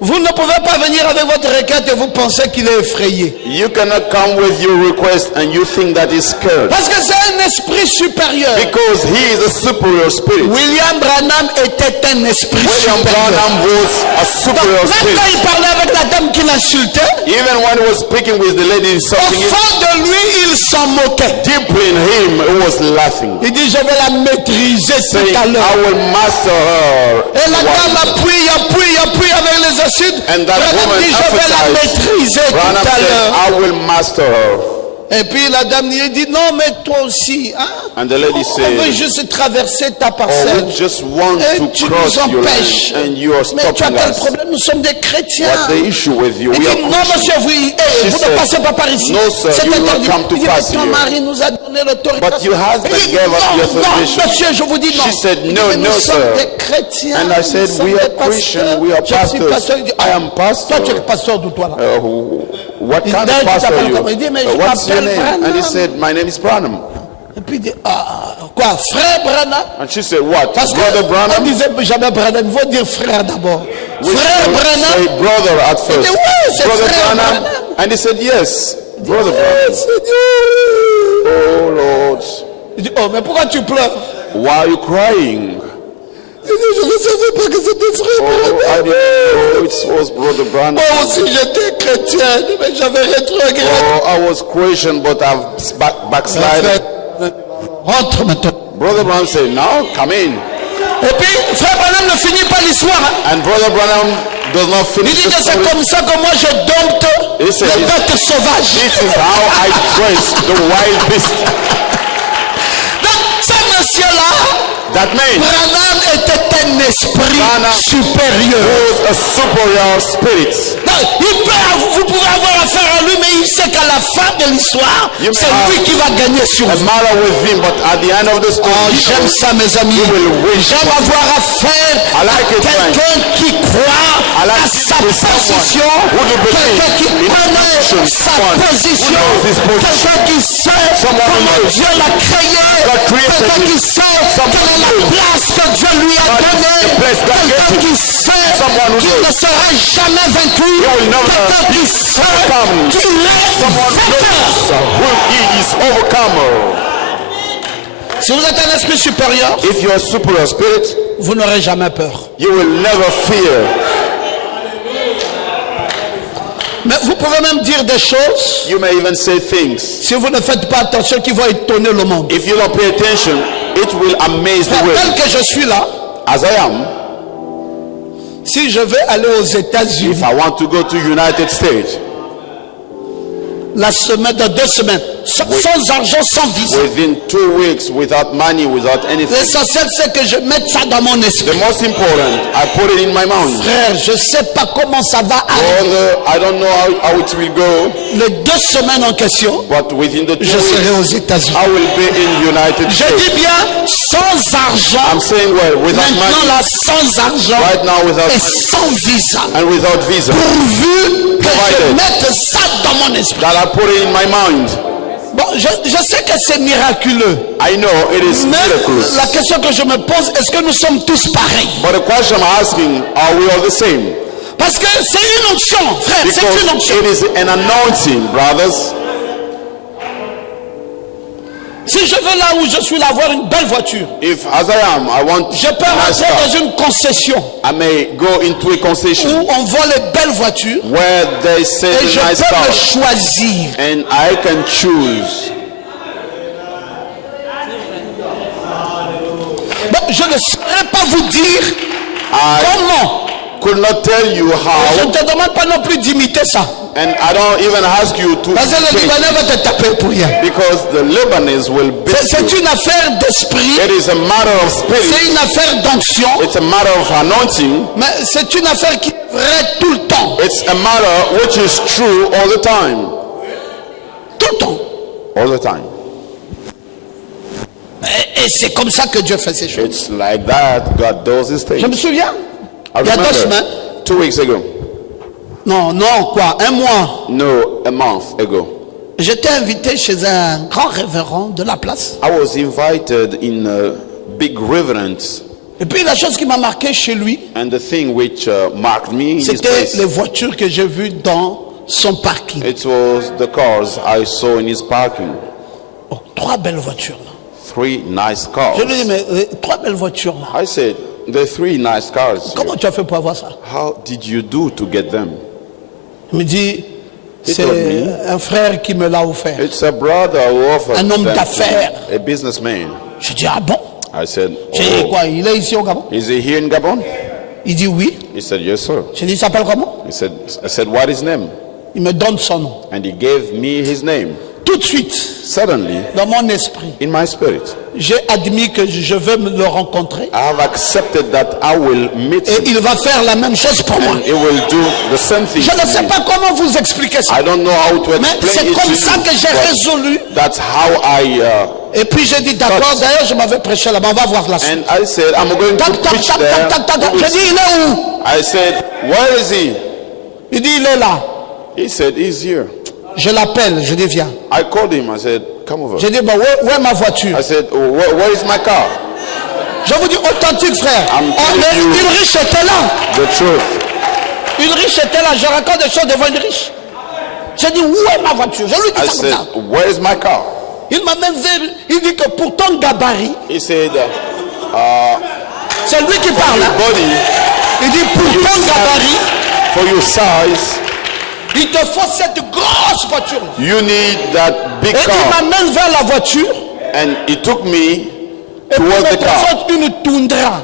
vous ne pouvez pas venir avec votre requête et vous pensez qu'il est effrayé. you cannot come with your request and you think that he's scared. Parce que c'est un esprit supérieur. Because he is a superior spirit. William Branham était un esprit William supérieur. Branham was a superior Même spirit. quand il parlait avec la dame qui l'insultait, Even when he was speaking with the lady au insulting him, fond de lui, il s'en moquait. deeply in him, he was laughing. Il dit, je vais la maîtriser Saying, tout à I l'heure. will master her. Et la dame appuie avec les acides. And that Branham woman dit, je vais la emphasized. maîtriser Branham tout à said, l'heure. I will master her. Et puis la dame lui dit, non, mais toi aussi, hein? And the lady On veut said, juste traverser ta oh, parcelle. we just want Et to tu cross nous your empêches. land and you are Mais tu as stopping quel us. problème? Nous sommes des chrétiens. What's the issue with you? Il We dit, are non, Christians. monsieur, vous, She vous ne said, passez pas par ici. no, sir, C'est you will not interdit. come to Il dit, pass mais ton here. mari nous a donné l'autorisation. But your husband Il dit, gave us the non, authorization. monsieur, je vous dis non. She said, Il dit, no, mais no, nous sommes sir. des chrétiens. And I said, nous sommes we are des pasteurs. Christians, we are Je suis pastors. pasteur. Il dit, I am pastor. Toi, tu es pasteur d'où, toi, là? What Il kind dit, of tu pastor are t'appelles you? comment? Il dit, mais je What's your m'appelle name? And he Branham. said, my name is Branham. Et puis il dit, ah, quoi, frère Branham? And she said, what? Parce Brother qu'on Branham? disait jamais Branham, il faut dire frère d'abord. We Frère should Branham. say brother at Il dit, first. ouais, c'est Brother frère Branham? Branham. And he said, yes, brother Branham. Oh, Seigneur. Oh Lord, Il dit, oh, mais pourquoi tu pleures? why are you crying? Il dit, je ne savais pas que c'était frère Oh, I Branham. didn't know it was brother Branham. Moi aussi j'étais chrétienne, mais j'avais rétrogradé. Oh, I was Christian, but I've backslided. Rentre maintenant. Brother Branham said, no, come in. Et puis, frère Branham ne finit pas l'histoire. Hein. And Brother Branham does not Il finish dit the que c'est story. comme ça que moi je dompte He said, les bêtes sauvages. this is how I dress the wild beast. Donc, ce monsieur-là, That man Branham était un esprit Branham supérieur. was a superior spirit. Donc, vous pouvez avoir affaire à lui, mais il sait sais qu'à la fin de l'histoire, You may c'est have lui qui va gagner sur a vous. matter with him, but at the end of the story, Oh, j'aime ça, mes amis. J'aime avoir affaire I like à it, quelqu'un qui croit I like à it sa with someone position, who do believe quelqu'un qui in connaît action, sa someone who position, knows his position, quelqu'un qui sait someone who comment knows Dieu l'a créé, God created quelqu'un him, qui sait someone quelle est la who knows place que Dieu lui a God, donnée, the place God quelqu'un gave him, qui sait someone who qu'il knows ne sera jamais vaincu, will never quelqu'un qui be sait overcome, qu'il est someone vainqueur. knows who he is overcomer. Si vous êtes un esprit supérieur, If you're a superior spirit, vous n'aurez jamais peur. you will never fear. Mais vous pouvez même dire des choses, You may even say things. si vous ne faites pas attention, qui vont étonner le monde. If you don't pay attention, it will amaze the Tel world. que je suis là, As I am, si je vais aller aux États-Unis, if I want to go to United States, la semaine, dans 2 semaines, sans argent, sans visa. within 2 weeks, without money, without anything, L'essentiel, c'est que je mette ça dans mon the esprit. most important, I put it in my mind. Frère, je sais pas comment ça va arriver. Brother, I don't know how it will go, Les 2 semaines en question, but within the 2 je serai weeks, aux États-Unis. I will be in United Je States. dis bien sans argent. I'm saying, well, without Maintenant money, là, sans argent right now without et money, sans visa. and without visa, Pourvu que je Provided. mette ça dans mon esprit. that I put it in my mind. Bon, je sais que c'est miraculeux. I know it is Mais miraculous. la question que je me pose, est-ce que nous sommes tous pareils? But the question I'm asking, are we all the same? Parce que c'est une onction, frère, c'est une Because onction. it is an anointing, brothers. Si je veux là où je suis là avoir une belle voiture, If, as I am, I want je peux a nice rentrer car, dans une concession I may go into a où concession on vend les belles voitures where they sell et je the nice peux me cars, choisir. and I can choose. Bon, je ne saurais pas vous dire I comment. could not tell you Je how, ne te demande pas non plus d'imiter ça. and I don't even ask you to Parce que le change, Libanais va te taper pour rien. because the Lebanese will beat C'est you. une affaire d'esprit, It is a matter of spirit. c'est une affaire d'onction, It's a matter of anointing. mais c'est une affaire qui est vraie tout le temps. It's a matter which is true all the time. Tout le temps. All the time. Et c'est comme ça que Dieu fait ces choses. It's like that God does his Je me things. souviens, I il y a 2 semaines, remember 2 weeks ago. non, quoi, 1 mois, No, a month ago. j'étais invité chez un grand révérend de la place. I was invited in a big reverence, Et puis la chose qui m'a marqué chez lui, and the thing which marked me in his c'était place, les voitures que j'ai vues dans son parking. it was the cars I saw in his parking. Oh, 3 belles voitures là. 3 nice cars. Je lui dis, mais 3 belles voitures là. I said, the 3 nice cars. Comment tu as fait pour avoir ça? How did you do to get them? Il me dit, c'est told me. un frère qui me l'a offert. It's a brother who offered Un homme them to d'affaires. me, a businessman. Je dis, ah bon? I said, J'ai dit, oh, quoi, il est ici au Gabon? is he here in Gabon? Il dit oui. He said, yes, sir. J'ai dit, il s'appelle comment? I said, what is his name? Il me donne son nom. And he gave me his name. Tout de suite, Suddenly, dans mon esprit, in my spirit, j'ai admis que je veux le rencontrer. I have accepted that I will meet Et him il va faire la même chose pour moi. and he will do the same thing. Je ne to sais me. pas comment vous expliquer ça. I don't know how to Mais explain c'est it comme to ça you, que j'ai but résolu. that's how I Et puis j'ai dit, d'accord, d'ailleurs je m'avais prêché là-bas, on va voir la suite. and I said, I'm going to Tac, tac, preach tac, there. tac, tac, tac. We will J'ai dit, see. il est où? I said, where is he? Il dit, il est là. He said, he's here. Je l'appelle, je dis, viens. I called him. I said, come over. J'ai dit, bon, où est ma voiture? I said, oh, where is my car? Je vous dis authentique, frère. I'm telling you. Une riche était là. The truth. Une riche était là. Je raconte des choses devant une riche. J'ai dit, où est ma voiture? Je lui dis I ça comme said, ça. where is my car? Il m'a même vu. Il dit que pour ton gabarit, He said, c'est lui qui for parle. your Hein? body, Il dit, pour your ton gabarit, size, for your size, il te faut cette grosse voiture. you need that big Et il car. m'amène vers la voiture. And he took me Et puis il towards me the car. présente une Tundra.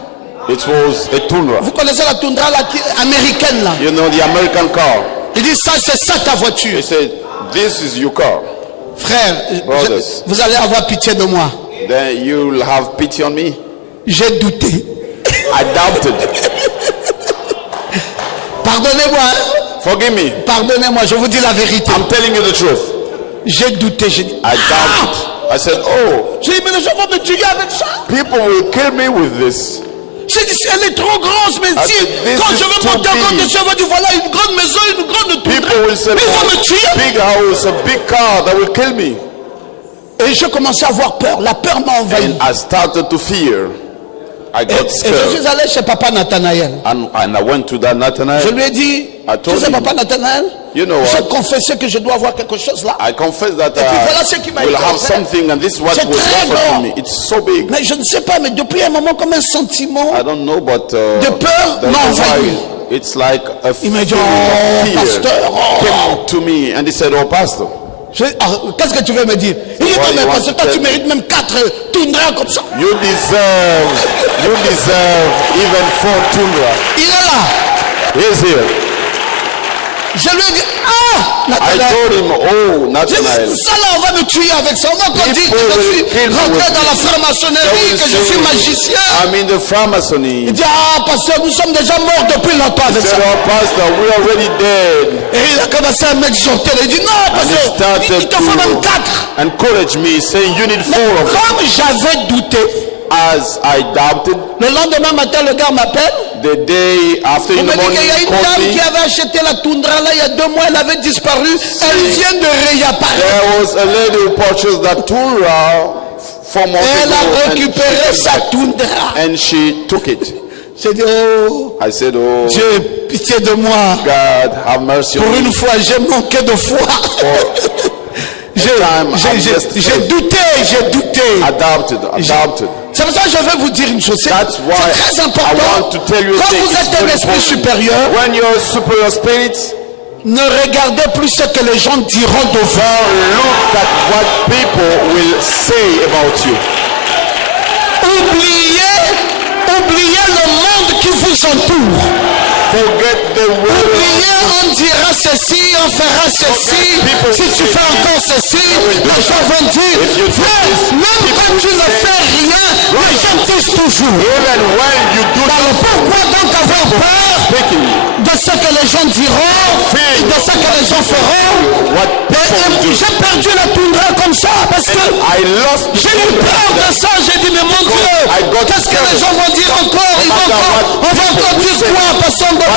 It was a Tundra. Vous connaissez la Tundra là, américaine là. You know, the American car. Il dit, ça c'est ça ta voiture. He said, this is your car. Frère, Brothers. vous allez avoir pitié de moi. Then you'll have pity on me. J'ai douté. I doubted. Pardonnez-moi. Hein? Forgive me. Pardonnez-moi, je vous dis la vérité. I'm telling you the truth. J'ai douté, j'ai dit, I doubted. I said, oh, j'ai dit, mais les gens vont me tuer avec ça. people will kill me with this. J'ai dit, elle est trop grosse, mais I si, said, this quand is je veux too monter encore big. dessus, on va dire, voilà une grande maison, une grande tour. People will say, Mais ils vont me oh, tuer. big house, a big car that will kill me. Et je commençais à avoir peur. La peur m'a envahi. And I started to fear. I Et got je scared. suis allé chez papa Nathanaël. And I went to that Je Nathanael. lui ai dit, I tu told sais him, papa Nathanaël, you know j'ai what? confessé que je dois avoir quelque chose là. I confess that puis voilà ce qui m'a will été have offert. something, and this is what C'est was très offered grand. to me. It's so big. Mais je ne sais pas, mais depuis un moment comme un sentiment. I don't know, but De peur there's m'a a envahi. why. It's like a Il m'a dit, feeling oh, of fear pasteur, oh. came to me, and he said, "Oh, pastor, Qu'est-ce que tu veux me dire? Il dit, Why non, mais you want parce que to toi tell tu me? mérites même 4 toundras comme ça. you deserve even 4 tundra." Il est là. He's here. Je lui ai dit, ah, I Nathanaël. told him, "Oh, J'ai dit, Nathanael, ça là, on va me tuer avec ça. On va encore dire que People je will suis kill me rentré with dans la this. franc-maçonnerie, They will que je say, suis magicien. I'm in the Freemasonry." Il dit, ah, pasteur, nous sommes déjà morts depuis longtemps He avec ça. said, "Oh, pastor, we're already dead." Et il a commencé à m'exhorter. Il dit, non, And he pasteur, started il te faut même 4. to encourage me, saying, "You need 4 Mais of them." comme j'avais douté, As I doubted, le lendemain matin, le gars m'appelle. the day after Il in me the dit morning, qu'il y a he une called dame me. qui avait acheté la toundra là il y a 2 mois, elle avait disparu. Elle vient de réapparaître. There was a lady who purchased that Torah 4 months Elle a ago, récupéré sa toundra. and she took it. J'ai dit, oh, I said, "Oh, Dieu, pitié de moi. God, have mercy Pour on me." une fois, j'ai manqué de foi. J'ai douté, j'ai douté. I doubted. C'est pour ça que je vais vous dire une chose. C'est That's why très I important. want to tell you a Quand thing. vous It's êtes un very esprit important. supérieur, When you're a superior spirit, ne regardez plus ce que les gens diront de vous. don't look at what people will say about you. Oubliez le monde qui vous entoure. Forget the world. Oubliez, on dira ceci, on fera ceci. Si tu fais encore ceci, les gens vont dire, frère, même quand tu ne fais rien, les gens disent toujours. Even when you do Alors pourquoi donc avoir peur speaking, de ce que les gens diront et de ce que les gens feront? what people do. J'ai perdu la toundra comme ça parce que I lost the j'ai eu peur de ça. J'ai dit, mais mon Dieu, qu'est-ce que les gens vont dire encore? On va encore dire quoi? Personne ne va dire,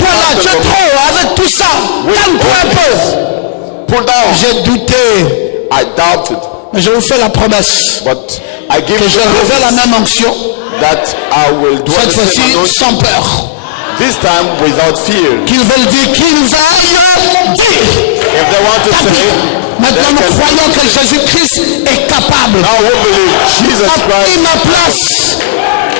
voilà, tu es trop avec tout ça. Calme-toi un peu. pull down. J'ai douté, I doubted, mais je vous fais la promesse but I give que je you revais la même onction, that I will do cette the fois-ci same anointing, sans peur. this time without fear. Qu'ils veulent dire, qu'ils aillent dire. If they want to say, Maintenant, they nous can- croyons que Jésus-Christ est capable. now we believe Jesus A pris Christ ma place.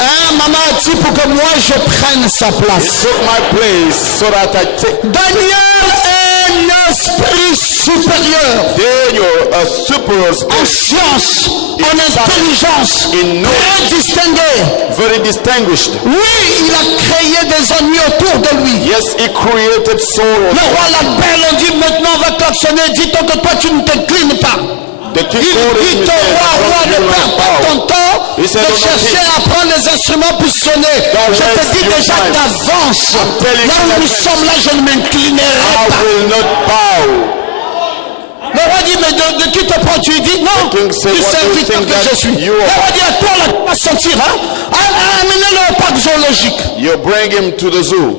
Hein, maman a dit pour que moi je prenne sa place. took my place so that I take Daniel est un esprit supérieur Daniel, a superior en spirit, science, en intelligence, in très distingué. very distinguished. Oui, il a créé des ennemis autour de lui. Yes, he created sorrow. Le roi l'appelle, on dit maintenant on va klaxonner, dis-toi que toi tu ne t'inclines pas. The king Il told him, dit au roi, ne perds pas ton temps de He said, chercher à prendre les instruments pour sonner. Don't Je te waste dis your déjà time. d'avance, I'm telling là you où nous that- sommes là, je ne m'inclinerai I pas. will not bow. Le roi dit, mais de qui te prends? Tu lui dis, non, The king said, du what do you serviteur think que that je suis. you Le are? roi dit, à toi là, tu vas sortir, hein? Amenez-le au parc zoologique. You bring him to the zoo.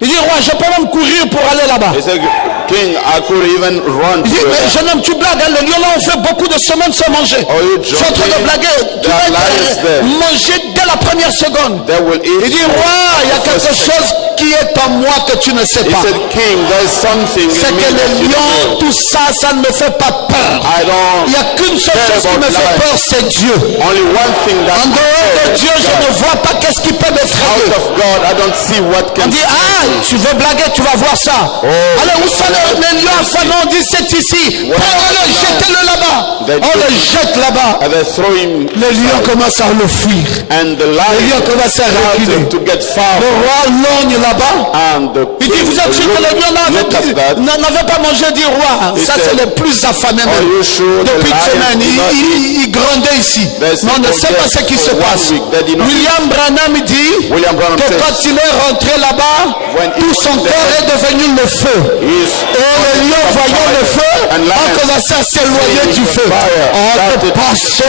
Il dit, roi, je peux même courir pour aller là-bas. He said, King, I could even run to Il dit, mais it. jeune homme, tu blagues, hein? Les lions là ont fait beaucoup de semaines sans manger. Are you Je suis en train de joking? blaguer. Tu There are vas lions there. manger dès la première seconde. They will eat. Il dit, roi, il y a quelque chose qui est en moi que tu ne sais He pas. said, King, there's something C'est in me que that les you lions, don't know. tout ça, ça ne me fait pas peur. I Il don't n'y a qu'une seule care chose qui me about fait life. peur, c'est Dieu. Only one thing that En dehors de Dieu, je ne vois pas qu'est-ce qui peut out m'effrayer. of God, I don't see what On can dit, ah, tu veux blaguer, tu vas voir ça. Alors, où sont les lions affamés? On dit, c'est ici. Prenez-le, jetez-le là-bas. On le jette là-bas. and they throw him. Les lions commencent à le fuir. And the Les lion lions commencent à reculer. started to get far. Le roi lorgne là-bas. And the Il dit, vous êtes sûr que les lions look at that. n'avaient pas mangé du roi? Ça, c'est les plus affamés Are même. you sure the Depuis une lion semaine, did not eat? il grandait ici. There's Mais on ne sait pas ce qui se for 1 passe. week they did not William Branham dit William Branham que says, quand il est rentré là-bas, when he tout son went corps there, est devenu le feu. his Et les lions voyant le feu and ont lions commencé à s'éloigner du feu. On pensait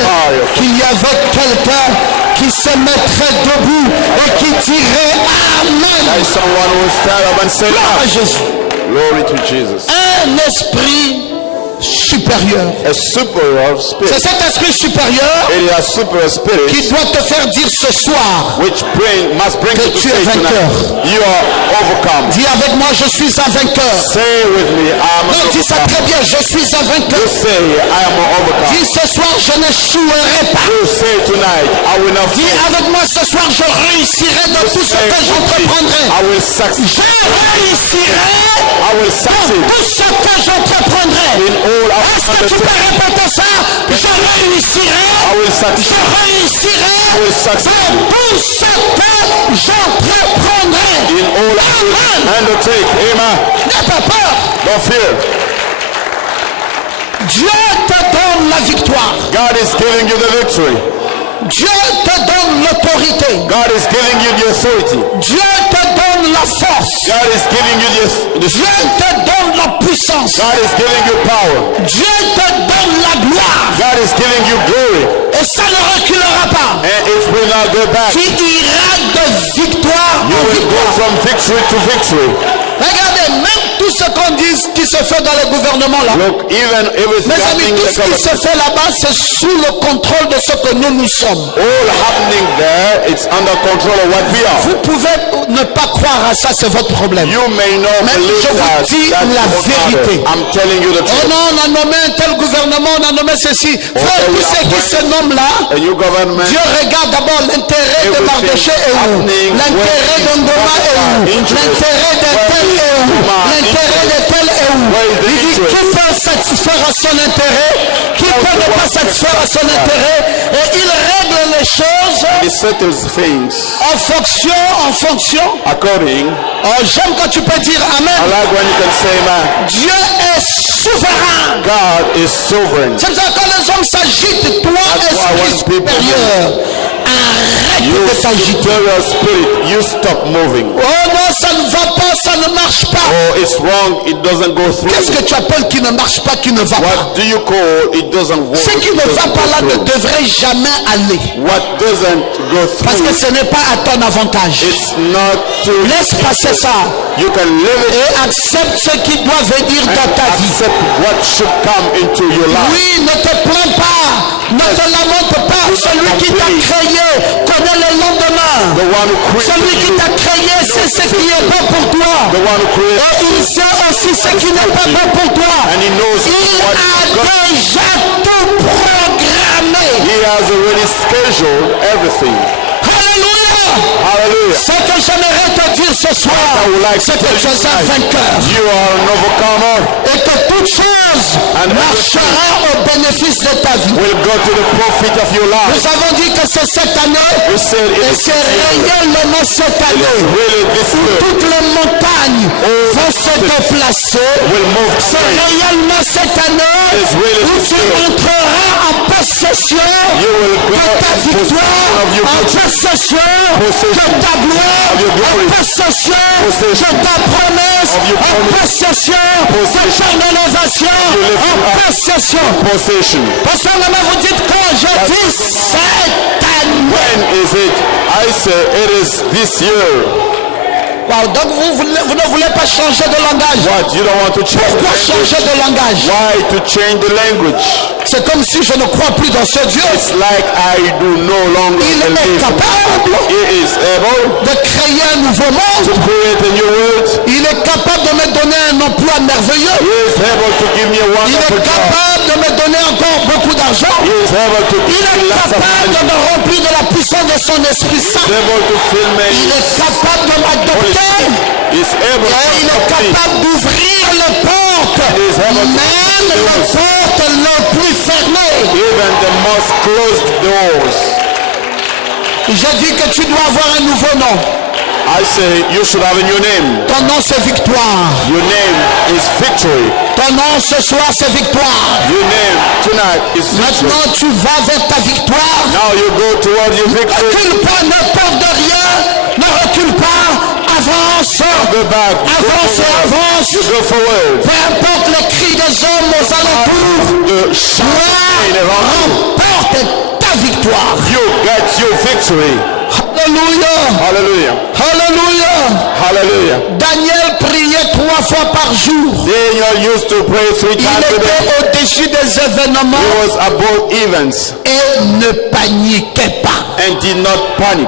qu'il y avait quelqu'un qui se mettrait debout et qui dirait Amen. there is someone who will stand up and say, Gloire à Jésus. Glory to Jesus. Un esprit supérieur. A superior C'est spirit. cet esprit supérieur It is a superior spirit qui doit te faire dire ce soir. which must bring you to tu es say vainqueur. tonight, you are overcome. Dis avec moi, je suis un vainqueur. Say with me, I am Non, an dis ça overcomer. très bien, je suis un vainqueur. You say, I am an overcomer. Dis ce soir, je n'échouerai pas. You say tonight, I will not Dis fail. avec moi ce soir, je réussirai dans tout ce que j'entreprendrai. I will succeed. Je réussirai I will dans succeed tout ce que j'entreprendrai. in all I Est-ce que tu peux répéter ça? Je réussirai. will Je succeed. réussirai will succeed. dans tout ce que j'entreprendrai. In all I will Amen. undertake. Amen. N'aie pas peur. Don't fear. Dieu te donne la victoire. God is giving you the victory. Dieu te donne l'autorité. God is giving you the authority. Dieu te donne la force. God is giving you the Dieu te donne la puissance. God is giving you power. Dieu te donne la gloire. God is giving you glory. Et ça ne reculera pas. And it will not go back. Tu iras de victoire You en will go victoire. from victory to victory. Regardez, même tout ce qu'on dit qui se fait dans le gouvernement là. Look, even everything Mes amis, happening in tout the ce qui se government, fait là-bas, c'est sous le contrôle de ce que nous sommes. all happening there, it's under control of what we are. Vous pouvez ne pas croire à ça, c'est votre problème. You may not Mais believe je vous that. dis That's la what vérité. matters. I'm telling you the Oh truth. non, on a nommé un tel gouvernement, on a nommé ceci. Frère, we tous ceux qui se nomment là, A new government. Dieu regarde d'abord l'intérêt de Everything Mardoché est où? happening L'intérêt where d'Ondoma est où? interest, L'intérêt de where tel is est où? Doma L'intérêt de tel est où? Where is the Il dit interest? qui peut satisfaire à son intérêt? Qui peut ne pas satisfaire à son intérêt? Et il règle les choses He settles things en fonction. according. Oh, j'aime quand tu peux dire I Amen. like when you can say, man, Dieu est souverain. God is sovereign. C'est pour ça que quand les hommes s'agitent, toi, That's why esprit when people supérieur, arrête You de t'agiter. superior spirit, you stop moving. Oh non, ça ne va pas, ça ne marche pas. Oh, it's wrong. It doesn't go Qu'est-ce through. que tu appelles qui ne marche pas, qui ne va pas? What do you call it doesn't work? Ce qui it ne va doesn't pas là go ne through? devrait jamais aller. What doesn't go Parce que through, ce n'est pas à ton avantage. it's not to Laisse passer ça You can live it. et accepte ce qui doit venir dans ta vie. Accept what should come into your life. Oui, ne te plains pas, ne te lamente pas. Celui qui t'a créé connaît le lendemain. The one who Celui created qui you, t'a créé sait ce qui est bon pour toi. the one who created Et il sait aussi ce qui n'est pas bon pour toi. and he knows Il what a God, déjà tout programmé. he has already scheduled everything. Alléluia. Hallelujah. Ce que j'aimerais te dire ce soir, I would like to c'est que tell tu you es un tonight, vainqueur. you are an overcomer. Et que toute chose marchera au bénéfice de ta vie. Will go to the profit of your life. Nous avons dit que c'est cette année We said it et is c'est réellement cette année really this où year toutes les montagnes vont se déplacer. will move C'est away. réellement cette année It's really où this tu year. entreras en possession You will go de ta in victoire, possession of your en victory. possession Possession de ta gloire, of your glory. en possession Possession de ta promesse, of your en promise. possession de Possession. ton élévation, You lift en up. possession. Possession. Pasteur, vous dites quand je dis cette année. When is it? I say it is this year. Wow, donc vous ne voulez pas changer de langage. What? You don't want to change the Pourquoi language? changer de langage? Why to change the language? C'est comme si je ne crois plus dans ce Dieu. It's like I do no longer Il est believe. capable He is able de créer un nouveau monde. to create a new world. Il est capable de me donner un emploi merveilleux. He is able to give me a Il wonderful est job. capable de me donner encore beaucoup d'argent. He is able to Il give me est lots of capable de money. me remplir de la puissance de son Esprit He is Saint. able to fill me. Il est capable de m'adopter. He is able Et il est to help me. capable d'ouvrir les portes. He is able to Mais Même les portes les plus fermées. even the most closed doors. J'ai dit que tu dois avoir un nouveau nom. I say you should have a new name. Ton nom c'est victoire. Your name is victory. Ton nom ce soir c'est victoire. Your name tonight is victory. Maintenant tu vas vers ta victoire. Now you go toward your Ne victory. recule pas, ne peur de rien. Ne recule pas. Avance. Go back. Avance et avance. You go forward. Peu importe les cris des hommes aux alentours. The shine around you. Remporte ta victoire. You get your victory. Alléluia. Hallelujah. Alléluia. Hallelujah. Daniel priait 3 fois par jour. Daniel used to pray 3 Il times a day. était au-dessus des événements He was above events et ne paniquait pas. and did not panic.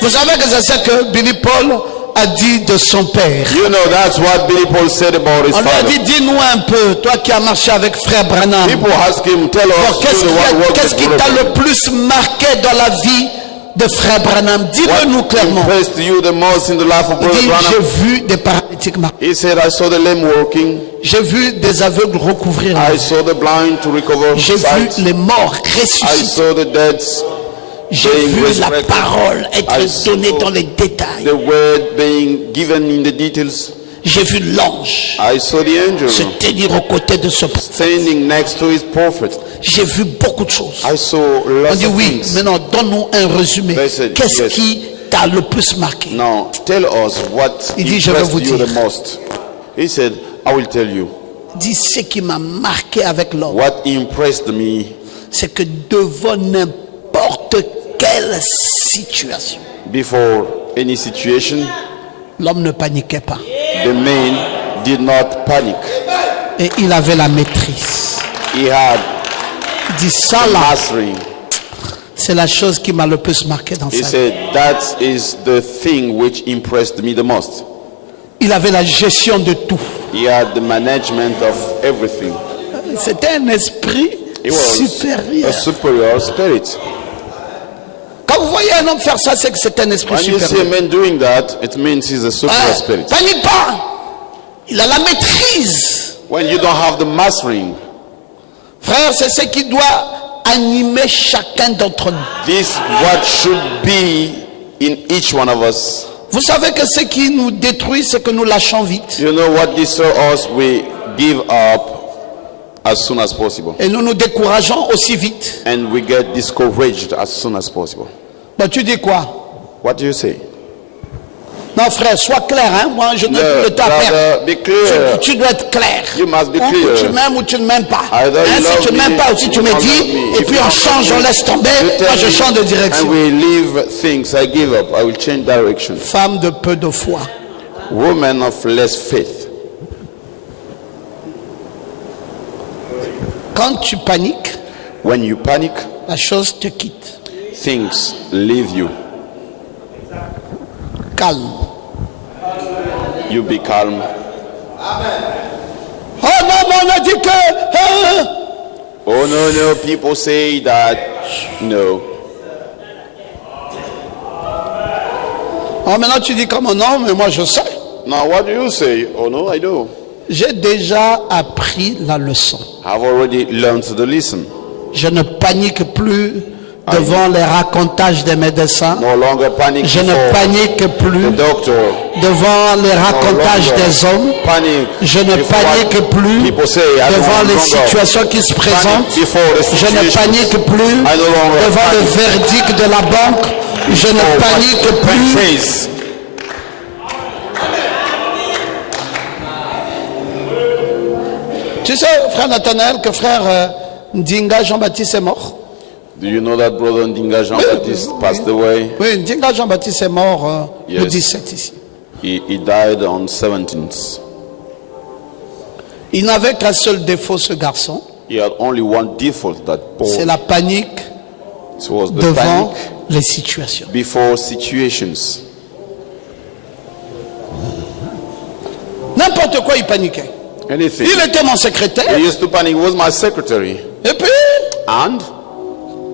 Vous savez que c'est ce que Billy Paul a dit de son père. You know, that's what Billy Paul said about his On lui a father. dit, dis-nous un peu, toi qui as marché avec frère Branham, People ask him, tell bon, us qu'est-ce qui t'a le plus marqué dans la vie de frère Branham? Dis-le-nous clairement. impressed you the most in the life of Il Brother dit, j'ai Branham? vu des paralytiques marcher. He said, I saw the lame walking. J'ai vu des aveugles recouvrir. I saw the blind to recover J'ai vu sight. les morts I ressusciter. saw the dead, J'ai being vu la resurrected. parole être I saw donnée dans les détails. the word being given in the details. J'ai vu l'ange I saw the angel se tenir aux côtés de ce prophète. standing next to his prophet. J'ai vu beaucoup de choses. I saw On lots dit of oui, things. maintenant donne-nous un résumé. They said, Qu'est-ce yes. qui t'a le plus marqué? Now, tell us what Il dit, je vais impressed vous you dire. the most. He said, I will tell you. Dis ce qui m'a marqué avec l'homme. What impressed me, C'est que devant n'importe quelle situation, before any situation, l'homme ne paniquait pas. the man did not panic. Et il avait la maîtrise. He had Il dit ça là, mastery. c'est la chose qui m'a le plus marqué dans He sa vie. said, that is the thing which impressed me the most. Il avait la gestion de tout. He had the management of everything. C'était un esprit He was supérieur. a superior spirit. Quand vous voyez un homme faire ça, c'est que c'est un esprit When you see a supérieur. man doing that, it means he's a superior spirit. Panique pas. Il a la maîtrise. When you don't have the mastering, Frère, c'est ce qui doit animer chacun d'entre nous. this what should be in each one of us. Vous savez que ce qui nous détruit, c'est que nous lâchons vite. You know what destroys us? We give up as soon as possible. Et nous nous décourageons aussi vite. And we get discouraged as soon as possible. Ben, tu dis quoi? What do you say? Non, frère, sois clair. Hein? Moi, je n'ai No, plus le temps à perdre. brother, be clear. Tu dois être clair. You must be Ou clear. tu m'aimes ou tu ne m'aimes pas. Either you Hein, love si tu ne m'aimes me, pas aussi, tu you me don't dis. love me. Et If puis you on don't change, love on me, laisse tomber. you Moi, tell je me, change de and direction. we leave things. I give up. I will change direction. Femme de peu de foi. Woman of less faith. Quand tu paniques, When you panic, la chose te quitte. things leave you. Calme. You be calm. Oh non, mais on a dit que. Oh no, people say that. No. Oh, maintenant tu dis comme non, mais moi je sais. Now what do you say? Oh no, I do. J'ai déjà appris la leçon. I've already learned to listen. Je ne panique plus devant les racontages des médecins. No longer panic Je ne before panique plus the doctor. devant les racontages des hommes. Panic. Je ne before panique what plus people say. I devant no les longer situations qui se présentent. panic before the Je ne situation. panique plus I no longer devant le panic verdict de la banque. Je ne before panique what plus. says. Tu sais, frère Nathanaël, que frère Ndinga Jean-Baptiste est mort. Do you know that brother Ndinga Jean-Baptiste passed away? Oui, Ndinga Jean-Baptiste est mort le Yes. 17 ici. He died on 17th. Il n'avait qu'un seul défaut, ce garçon. He had only one default, that C'est boy. la panique It was the devant panic les situations. before situations. N'importe quoi, il paniquait. Anything. Il était mon secrétaire. He used to panic. He was my secretary. Et puis, And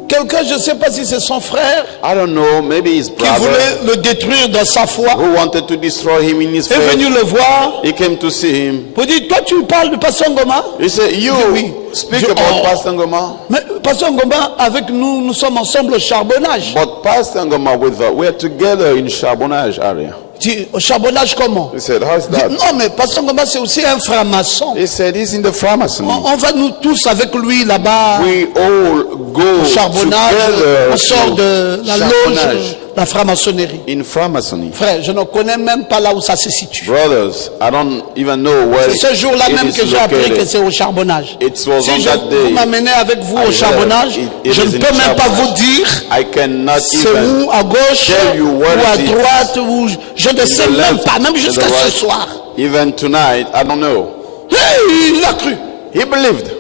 Quelqu'un, je ne sais pas si c'est son frère, I don't know, maybe his qui brother voulait le détruire dans sa foi, who wanted to destroy him in his est venu faith. le voir. He came to see him. Pour dire, toi tu parles de Pasteur Ngoma? He said, you Oui. speak Je- about oh. Pastor Ngoma. Mais Pasteur Ngoma, avec nous, nous sommes ensemble au charbonnage. But Pastor Ngoma with us, we're together in Charbonnage area. Tu- Au charbonnage comment? He said, how's Dis, that? non, mais Pasteur Ngoma, c'est aussi un franc-maçon. He said, he's in the Freemason. On va nous tous avec lui là-bas. We all go Au charbonnage, together on sort de la loge, Charbonnage la franc-maçonnerie. in Freemasonry. Frère, je ne connais même pas là où ça se situe. Brothers, I don't even know where C'est ce jour-là it même is que j'ai appris que located. c'est au charbonnage. It was Si on je, that day vous m'amenez avec vous I au charbonnage, heard it je ne is in peux même pas Charbonnage. vous dire I cannot c'est even où, à gauche, tell you ou where à it is. droite, ou je ne sais The même left, pas, même to jusqu'à the ce right. soir. Even tonight, I don't know. Hey, il a cru. He believed.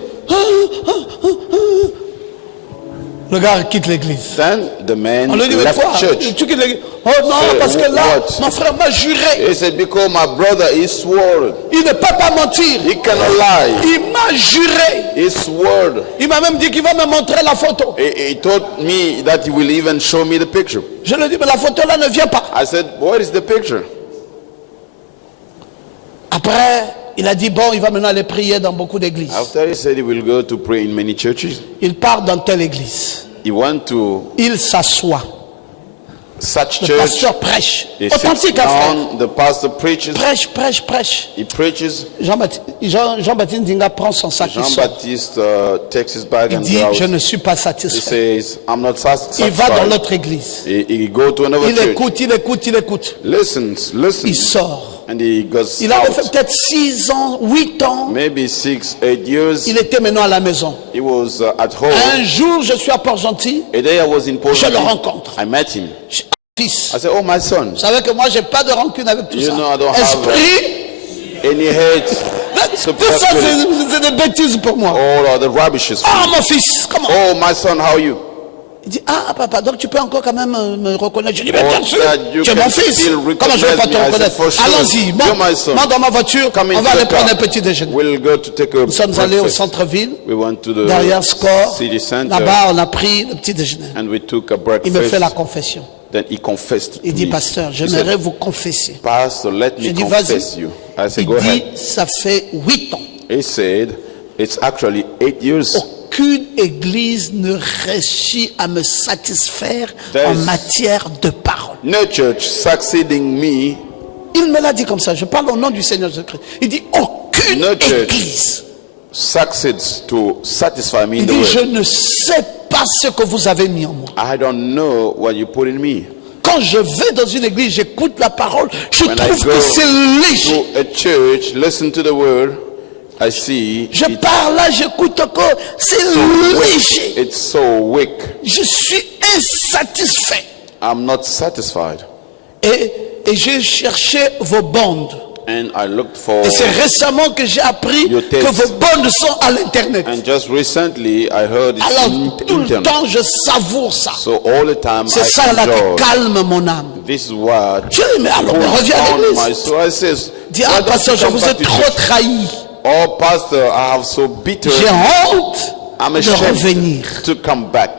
Le gars quitte l'église. Then the man On lui dit, mais left quoi? church. Tu quittes l'église? Oh non, Say, parce que là, what? mon frère m'a juré. He said, because my brother is swore. Il ne peut pas mentir. He cannot lie. Il m'a juré. He swore. Il m'a même dit qu'il va me montrer la photo. He told me that he will even show me the picture. Je lui ai dit, mais la photo là ne vient pas. I said, what is the picture? Après, il a dit, bon, il va maintenant aller prier dans beaucoup d'églises. After he said he will go to pray in many churches, Il part dans telle église. he went to Il s'assoit. such Le church. pasteur prêche. He sits Authentique, hein, frère. down, the pastor preaches. Prêche, prêche, prêche. He preaches. Jean-Baptiste Ndinga prend son sac, il sort. Jean-Baptiste takes his bag Il and dit, goes. je ne suis pas He satisfait. says, I'm not Il va dans satisfied. l'autre église. He go to another Il church. écoute, il écoute, il écoute. Listens. Il sort. And he goes Il avait fait out. peut-être 6 ans, 8 ans. Maybe 6, 8 years. Il était maintenant à la maison. He was at home. Un jour, je suis à Port-Gentil. A day I was in Je le Portland. rencontre. I met him. Fils. I said, oh, my son. Vous savez que moi, j'ai pas de rancune avec tout You ça. know I don't have Esprit, any hate. tout ça, c'est des bêtises pour moi. All are the rubbishes. Ah, mon fils, comment? Oh, my son, how are you? Il dit, ah, papa, donc tu peux encore quand même me reconnaître. Je dis, mais Oh, bien sûr, Dad, you tu es can mon fils. still Comment je ne vais pas te recognize me. I said, reconnaître? for sure. Allons-y, You're my son. monte dans ma voiture, Come on into va aller the prendre car. un petit déjeuner. We'll go to take a Nous sommes allés au breakfast. centre-ville, We went to the derrière Score. city center Là-bas, on a pris le petit déjeuner. and we took a Il me fait la breakfast. confession. Then he confessed Il to dit, me. pasteur, He j'aimerais said, vous confesser. Pastor, let Je me dis, confess vas-y. you. I said, Il go dit, ahead. ça fait 8 ans. He said, it's actually 8 years. Aucune église ne réussit à me satisfaire There en is- matière de parole. No church succeeding me. Il me l'a dit comme ça. Je parle au nom du Seigneur Jésus-Christ. Il dit, aucune No church église. succeeds to satisfy me in Il the dit, word. je ne sais pas ce que vous avez mis en moi. I don't know what you put in me. Quand je vais dans une église, j'écoute la parole, je When I trouve go que c'est léger. to a church, listen to the word, I see Je it- parle là, j'écoute encore, c'est léger. it's so weak. Je suis insatisfait. I'm not satisfied. Et j'ai cherché vos bandes. And I looked for, Et c'est récemment que j'ai appris Your que text. vos bandes sont à l'internet. and just recently I heard it's Alors in tout le internet. temps je savoure ça. So all the time C'est I ça là enjoy. qui calme mon âme. This is what Je dis, mais alors mais reviens à on my l'église. soul. I says, Dis, why ah don't pasteur, you je come vous ai back to trop church? trahi. Oh pastor, I have so bitter. J'ai honte I'm de ashamed revenir. to come back.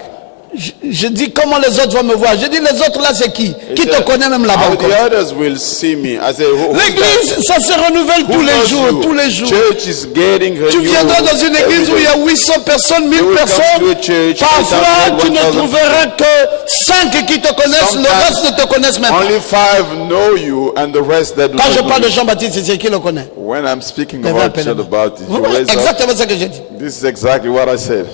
Je dis comment les autres vont me voir. Je dis les autres là c'est qui? Qui te said, connaît même là-bas How encore? the others will see me. I say, who's that? L'église, ça se renouvelle Who tous les knows jours, you? tous les jours. Church is getting Tu renewed viendras dans une every église où il y day. a 800 personnes, 1000 You will come to a personnes. church, Parfois, 800, tu ne 1000. trouveras que 5 qui te connaissent, le Sometimes reste ne te connaissent même pas. Only 5 know you and the rest that do Quand je not parle know de you. Jean-Baptiste, c'est qui le connaît? When I'm speaking Lève un about peu la John main. Baptist, Vous you voyez, raise up. exactement ce que j'ai dit. This is exactly what I said.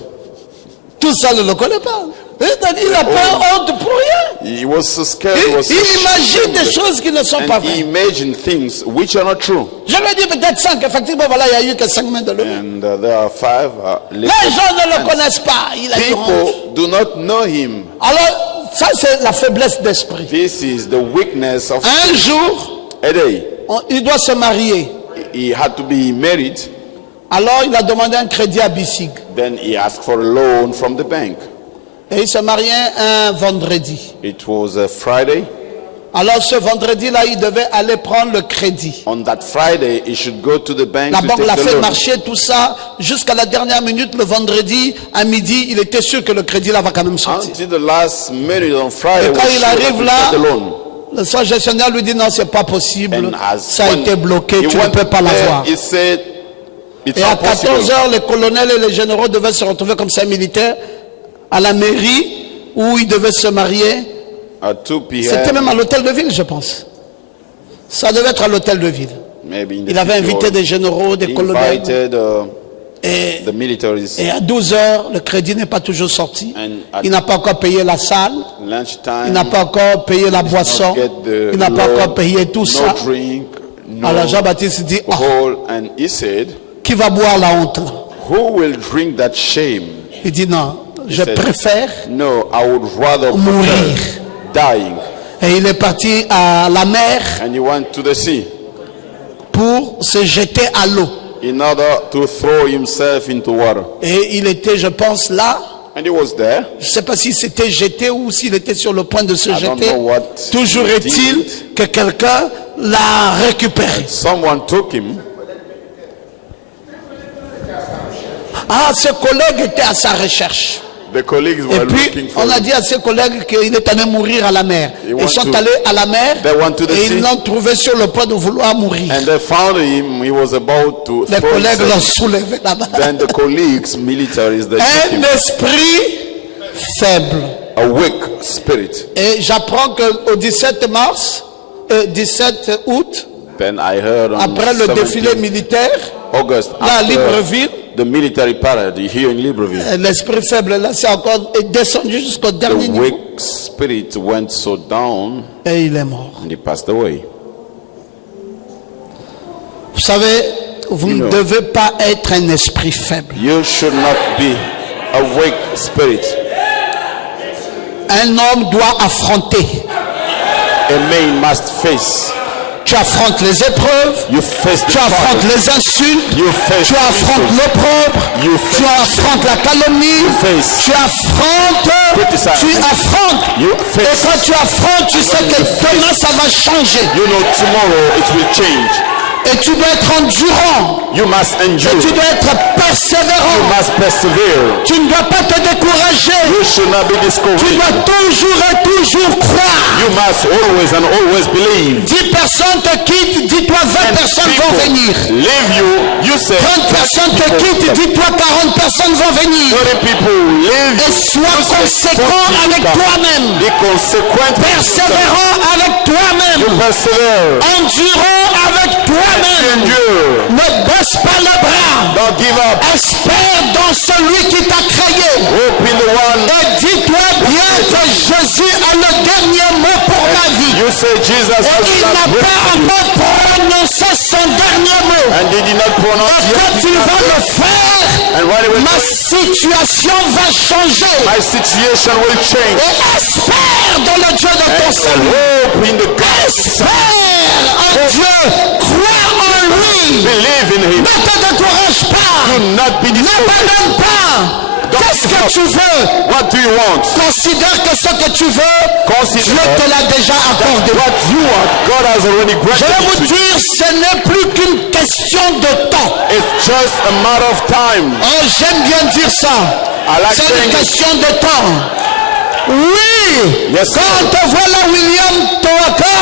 Tout ça ne le connaît pas. Il n'a pas honte pour rien. He was so scared. Il, He was so il imagine des ashamed. choses qui ne sont pas And he vraies. imagined things which are not true. Je lui ai dit peut-être 5. Effectivement, voilà, il y a eu que 5 mains de l'homme. And there are 5. Les gens ne le connaissent pas. Il a eu honte. People do not know him. Alors, ça c'est la faiblesse d'esprit. This is the weakness of Un jour, a day. il doit se marier. He had to be married. Alors, il a demandé un crédit à Bissig. Then he asked for a loan from the bank. Et il se mariait un vendredi. It was a Friday. Alors ce vendredi-là, il devait aller prendre le crédit. On that Friday, he should go to the bank La to banque take l'a the fait loan. marcher, tout ça, jusqu'à la dernière minute, le vendredi, à midi, il était sûr que le crédit là va quand même sortir. Until the last minute on Friday, Et quand we il should arrive have là, to take the loan. le son gestionnaire lui dit non, c'est pas possible, And as ça a when été bloqué, he tu ne went peux pas there, l'avoir. he said, it's Et à not possible. 14h, les colonels et les généraux devaient se retrouver comme ça militaires à la mairie où ils devaient se marier. At 2 C'était p.m., même à l'hôtel de ville, je pense. Ça devait être à l'hôtel de ville. maybe in the Il avait future, invité des généraux, des he colonels. invited Et, the militaries. et à 12h, le crédit n'est pas toujours sorti. And at Il n'a pas encore payé la salle. lunchtime, Il n'a pas encore payé la boisson. get the Il n'a pas loan, encore payé tout no ça. drink, no Alors Jean-Baptiste dit, ah, alcohol, and he said, qui va boire la honte là? who will drink that shame? Il dit non, je said, préfère. No, I would rather Mourir. prefer dying. Et il est parti à la mer And he went to the sea pour se jeter à l'eau. in order to throw himself into water. Et il était, je pense, là. And he was there. Je ne sais pas s'il s'était jeté ou s'il était sur le point de se I don't jeter. know what Toujours he est-il did. que quelqu'un l'a récupéré. Someone took him. Ah, ses collègues étaient à sa recherche. The colleagues Et were puis, looking for on a him. dit à ses collègues qu'il est allé mourir à la mer. He Ils went sont to- allés à la mer They went to the et sea. ils l'ont trouvé sur le point de vouloir mourir. And they found him. He was about to Les throw collègues l'ont himself. soulevé là-bas. Then the colleagues, militaries, they took Un him. esprit faible. A weak spirit. Et j'apprends qu'au 17 mars, 17 août, Then I heard on après le 17 défilé militaire, August, là à after Libreville, the military parade here in Libreville, l'esprit faible là, c'est encore est descendu jusqu'au the dernier niveau. weak spirit went so down Et il est mort. and he passed away. Vous savez, vous You ne know. devez pas être un esprit faible. You should not be a weak spirit. Un homme doit affronter. A man must face. Tu affrontes les épreuves, You face the tu affrontes trials. les insultes, You face tu affrontes insults. l'opprobre, You tu face- affrontes la calomnie, face tu affrontes, criticize. tu affrontes. You Et face. quand tu affrontes, tu sais que demain ça va changer. You know tomorrow it will change. Et tu dois être endurant. You must Et endure. tu dois être You persévérant. must persevere. Tu ne dois pas te décourager. You should not be Tu discouraged. dois toujours et toujours croire. You must always and always believe. 10 personnes te quittent, dis-toi 20 personnes vont venir. Leave you. You say 30 personnes te quittent, dis-toi 40 personnes vont venir. 30 people leave Et you. sois You say conséquent 40 avec people. toi-même. Be consequent. Persévérant avec You toi-même. persevere. Endurant avec You toi-même. endure. Ne baisse pas le bras. Don't give up. Espère dans celui qui t'a créé. Hope in the one. Et dis-toi bien que Jésus a le dernier mot pour ma vie. You say Jesus Et has il n'a not pas encore prononcé son dernier mot. and he did not pronounce Et quand il va le faire, And when he will ma situation va changer. my situation will change. Et espère dans le Dieu de ton And salut. hope in the God. Espère en Dieu. Crois en lui. Believe in him. Ne te décourage pas. Do not be discouraged. N'abandonne pas. Qu'est-ce que tu veux? What do you want? Considère que ce que tu veux, Consider Dieu te l'a déjà accordé. what you want. God has already Je vais granted vous it to you. dire, ce n'est plus qu'une question de temps. It's just a matter of time. Oh, j'aime bien dire ça. I like C'est saying une it. question de temps. Oui. Yes, sir. Quand on te voit là, William Towaka,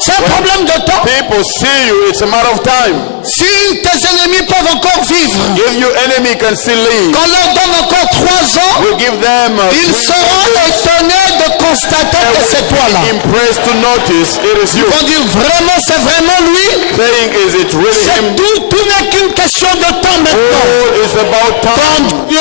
c'est un problème de temps. People see you, it's a matter of time. Si tes ennemis peuvent encore vivre, If your enemy can still live, qu'on leur donne encore 3 ans, you give them ils seront étonnés de constater que c'est toi là. impressed to notice it is you. Ils vont dire vraiment, c'est vraiment lui. Saying, is it really C'est him? tout n'est qu'une question de temps maintenant. All is about time. Ton Dieu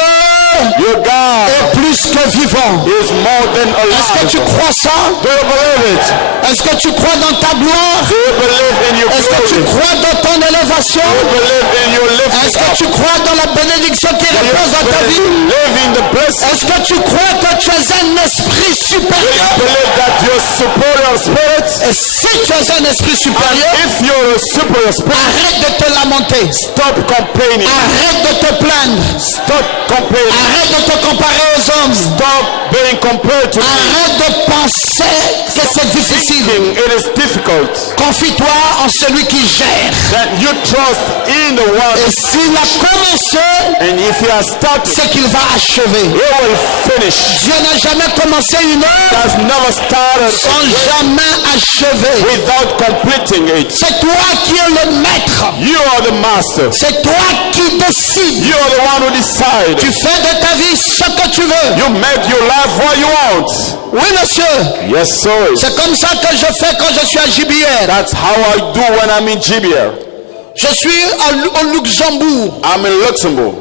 Your God est plus que vivant. is more than Est-ce que tu alive. crois ça? Do you believe it? Est-ce que tu crois dans ta gloire? Do you believe in your Est-ce que tu glory? crois dans ton élévation? Do you believe in your Est-ce lifting que up? tu crois dans la bénédiction qui repose dans ta vie? Live in the blessing. Est-ce que tu crois que tu es un esprit Do you supérieur? believe that you're superior spirit? Et si tu es un esprit supérieur, If you're a superior spirit, arrête de te lamenter. lamenter. Stop complaining. Arrête de te plaindre. Stop complaining. Arrête de te comparer aux hommes. Stop being compared to me. Arrête de penser que c'est difficile. It is difficult. Confie-toi en celui qui gère. That you trust in the one. Et s'il a commencé, And if he has started, c'est qu'il va achever. he will finish. Dieu n'a jamais commencé une œuvre Has never started sans jamais achever. without completing it. C'est toi qui es le maître. You are the master. C'est toi qui décides. You are the one who decides. Tu fais de ta vie ce que tu veux. You make your life what you want. Oui, monsieur. Yes, sir. C'est comme ça que je fais quand je suis à JBR. That's how I do when I'm in GBR. Je suis au Luxembourg. I'm in Luxembourg.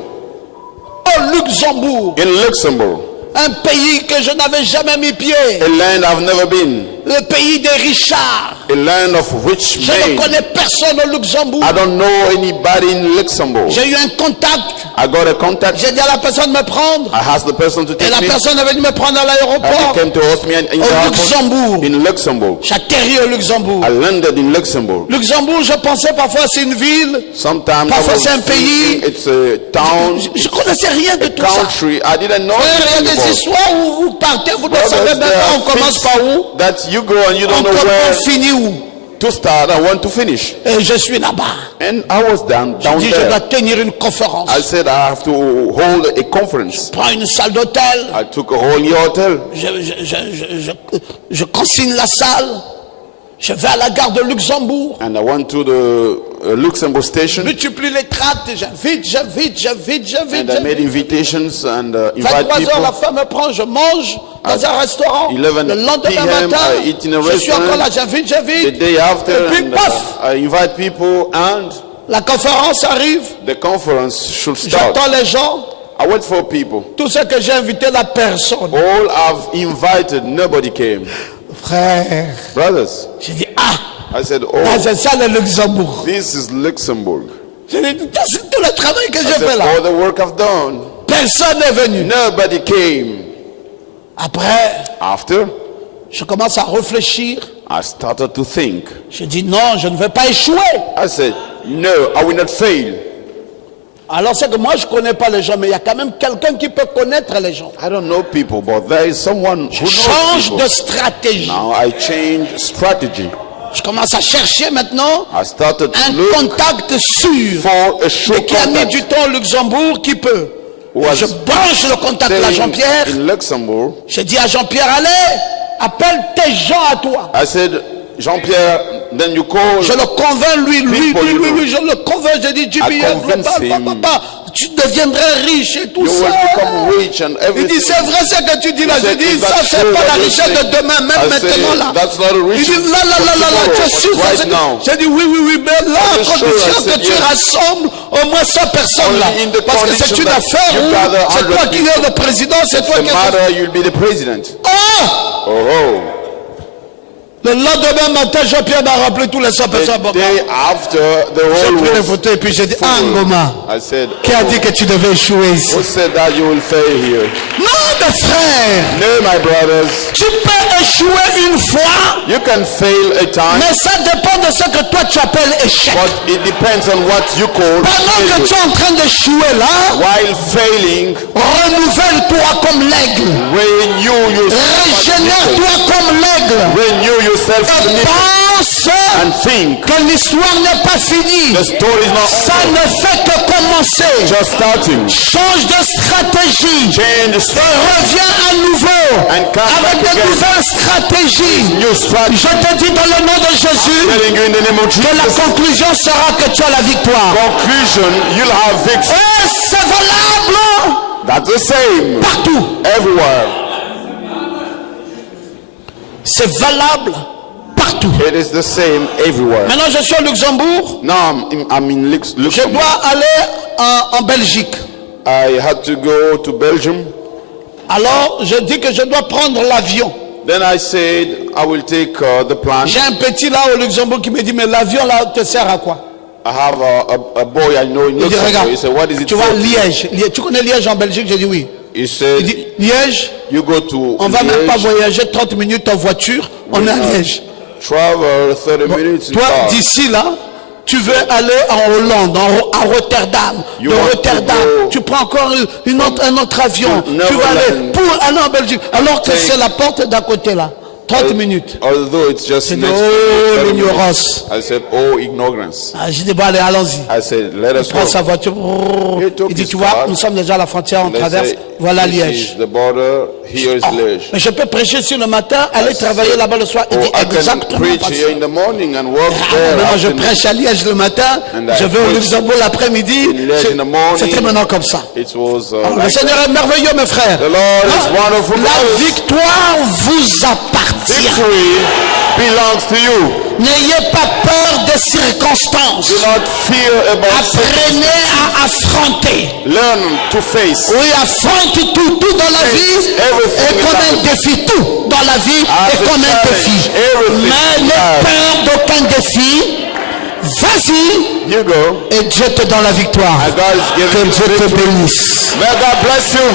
Au Luxembourg. In Luxembourg. Un pays que je n'avais jamais mis pied. A land I've never been. Le pays des Richards. A land of rich Je ne men. connais personne au Luxembourg. I don't know anybody in Luxembourg. J'ai eu un contact. I got a contact. J'ai dit à la personne de me prendre. I asked the person to Et take la me. personne est venue me prendre à And l'aéroport. he came to host me in the Au airport Luxembourg. in Luxembourg. J'atterris au Luxembourg. I landed in Luxembourg. Luxembourg, je pensais parfois c'est une ville. Sometimes I Parfois, was c'est un pays. thinking it's a town, Je connaissais rien de tout ça. country. I didn't know Frère, il y a anything des about. histoires où vous partez, vous ne savez Brothers, même there pas are on commence things par où, that you go and you don't know on where finit où. to start and when to finish. Et je suis là-bas. And I was down Je dis, je dois there. tenir une conférence. I said I have to hold a conference. Je prends une salle d'hôtel. I took a whole new hotel. Je consigne la salle. Je vais à la gare de Luxembourg. And I went to the Luxembourg station. Multiplie les tracts. J'invite. And I made invitations and invite 23 heures, la people. femme me prend, je mange dans un restaurant. 11 Le lendemain p.m. matin, I eat in a je suis encore là, restaurant. j'invite. The day after, Et puis, and paf, I invite people and la conférence arrive. the conference should start. J'attends les gens. I wait for people. Tout ce que j'ai invité, la personne. All I've invited, nobody came. Frère, Brothers, j'ai dit, ah, I said, là, oh, c'est ça le Luxembourg. this is Luxembourg. J'ai dit, c'est tout le travail que I j'ai fait said, là. all the work I've done, Personne n'est venu. nobody came. Après, After, je commence à réfléchir. I started to think. Je dis, non, je ne vais pas échouer. I said, no, I will not fail. Alors c'est que moi, je ne connais pas les gens, mais il y a quand même quelqu'un qui peut connaître les gens. I don't know people, but there is someone who knows Change people. de stratégie. Now I change strategy. Je commence à chercher maintenant I started to un look contact sûr for a sure et qui a mis contact. du temps au Luxembourg qui peut. Was Je branche le contact à staying Jean-Pierre. in Luxembourg. J'ai dit à Jean-Pierre, allez, appelle tes gens à toi. I said, Jean-Pierre, then you call. Je le convainc, lui, People, je le convainc. J'ai dit, JBL convince him. Global, tu deviendrais riche et tout You will ça. become rich and Il dit, everything. c'est vrai ce que tu dis là. He J'ai said, dit, "Is ça that c'est true pas la what you richesse say?" de demain, même I maintenant said, là. that's not a Il rich dit, là, tomorrow, tu es but sûr, ça, right c'est- now. J'ai dit, oui, mais là, à I'm sure, condition I said, que tu yes. rassembles au moins 100 personnes là. Only in the Parce que c'est condition une that affaire you où gather c'est 100 toi qui es le président, c'est toi The qui es... matter, you'll be the president. Oh! Oh, Le lendemain matin, Jean-Pierre m'a rappelé tous les 100 personnes. the day after the J'ai whole pris les was photos et puis j'ai dit, full. ah, Ngoma, I said, qui a dit que tu devais échouer ici? who said that you will fail here? Non, mes frères, No, my brothers, tu peux échouer une fois, you can fail a time, mais ça dépend de ce que toi tu appelles échec. but it depends on what you call Pendant que tu failure. es en train d'échouer là, While failing, renouvelle-toi comme l'aigle. renew yourself, Régénère-toi comme l'aigle. renew yourself Et pense and think. que l'histoire n'est pas finie. The story is not Ça over, ne fait que commencer. just starting. Change de stratégie. Change the Et story, reviens à nouveau And come avec back de again. nouvelles stratégies. new strategy. Je te dis dans le nom de Jésus Telling you in the name of que la Jesus. conclusion sera que tu as la victoire. Conclusion, you'll have victory. Et c'est valable That's the same partout. everywhere. C'est valable partout. It is the same everywhere. Maintenant, je suis au Luxembourg. Now I'm in Je Luxembourg. dois aller en Belgique. I had to go to Belgium. Alors, je dis que je dois prendre l'avion. Then I said I will take the plane. J'ai un petit là au Luxembourg qui me dit, mais l'avion là te sert à quoi? I have a boy I know in Il dit, Luxembourg. regarde, He said, what is it tu for? vois Liège. Tu connais Liège en Belgique? J'ai dit oui. He Il said, dit, Liège, you go to on va même pas Liège, voyager 30 minutes en voiture, on est à Liège. travel 30 minutes in Toi, car. d'ici là, Tu veux aller en Hollande, à Rotterdam. De Rotterdam, tu prends encore un autre avion. Tu vas aller pour aller en Belgique. Alors que c'est la porte d'à côté là. 30 minutes. Although it's just C'est next oh, to me. l'ignorance. I said, oh, ignorance. J'ai dit, bon, allez, allons-y. I said, let us Il prend go. sa voiture. Il dit, tu vois, nous sommes déjà à la frontière, on They traverse. say, Voilà this Liège. is the border, here is Liège. Mais je peux prêcher sur le matin, aller travailler là-bas le soir. Il dit I can exactement preach pas here ça. in the morning and work Ah, there. mais moi, je afternoon. prêche à Liège le matin, And I je vais au preach Luxembourg l'après-midi. in Liège in the morning. C'était maintenant comme ça. It was Le like Seigneur est merveilleux, mes frères. The Lord is wonderful. La victoire vous appartient. Victory belongs to you. N'ayez pas peur des circonstances. Do not fear about Apprenez à affronter. Learn to face. Oui, affronte tout dans la vie. Everything Et comme in un défi, tout dans la vie As est a comme un challenge, défi. everything Mais n'aie as. peur d'aucun défi. Vas-y You go. et Dieu te donne la victoire. And God is giving Que you Dieu te victory. bénisse. May God bless you.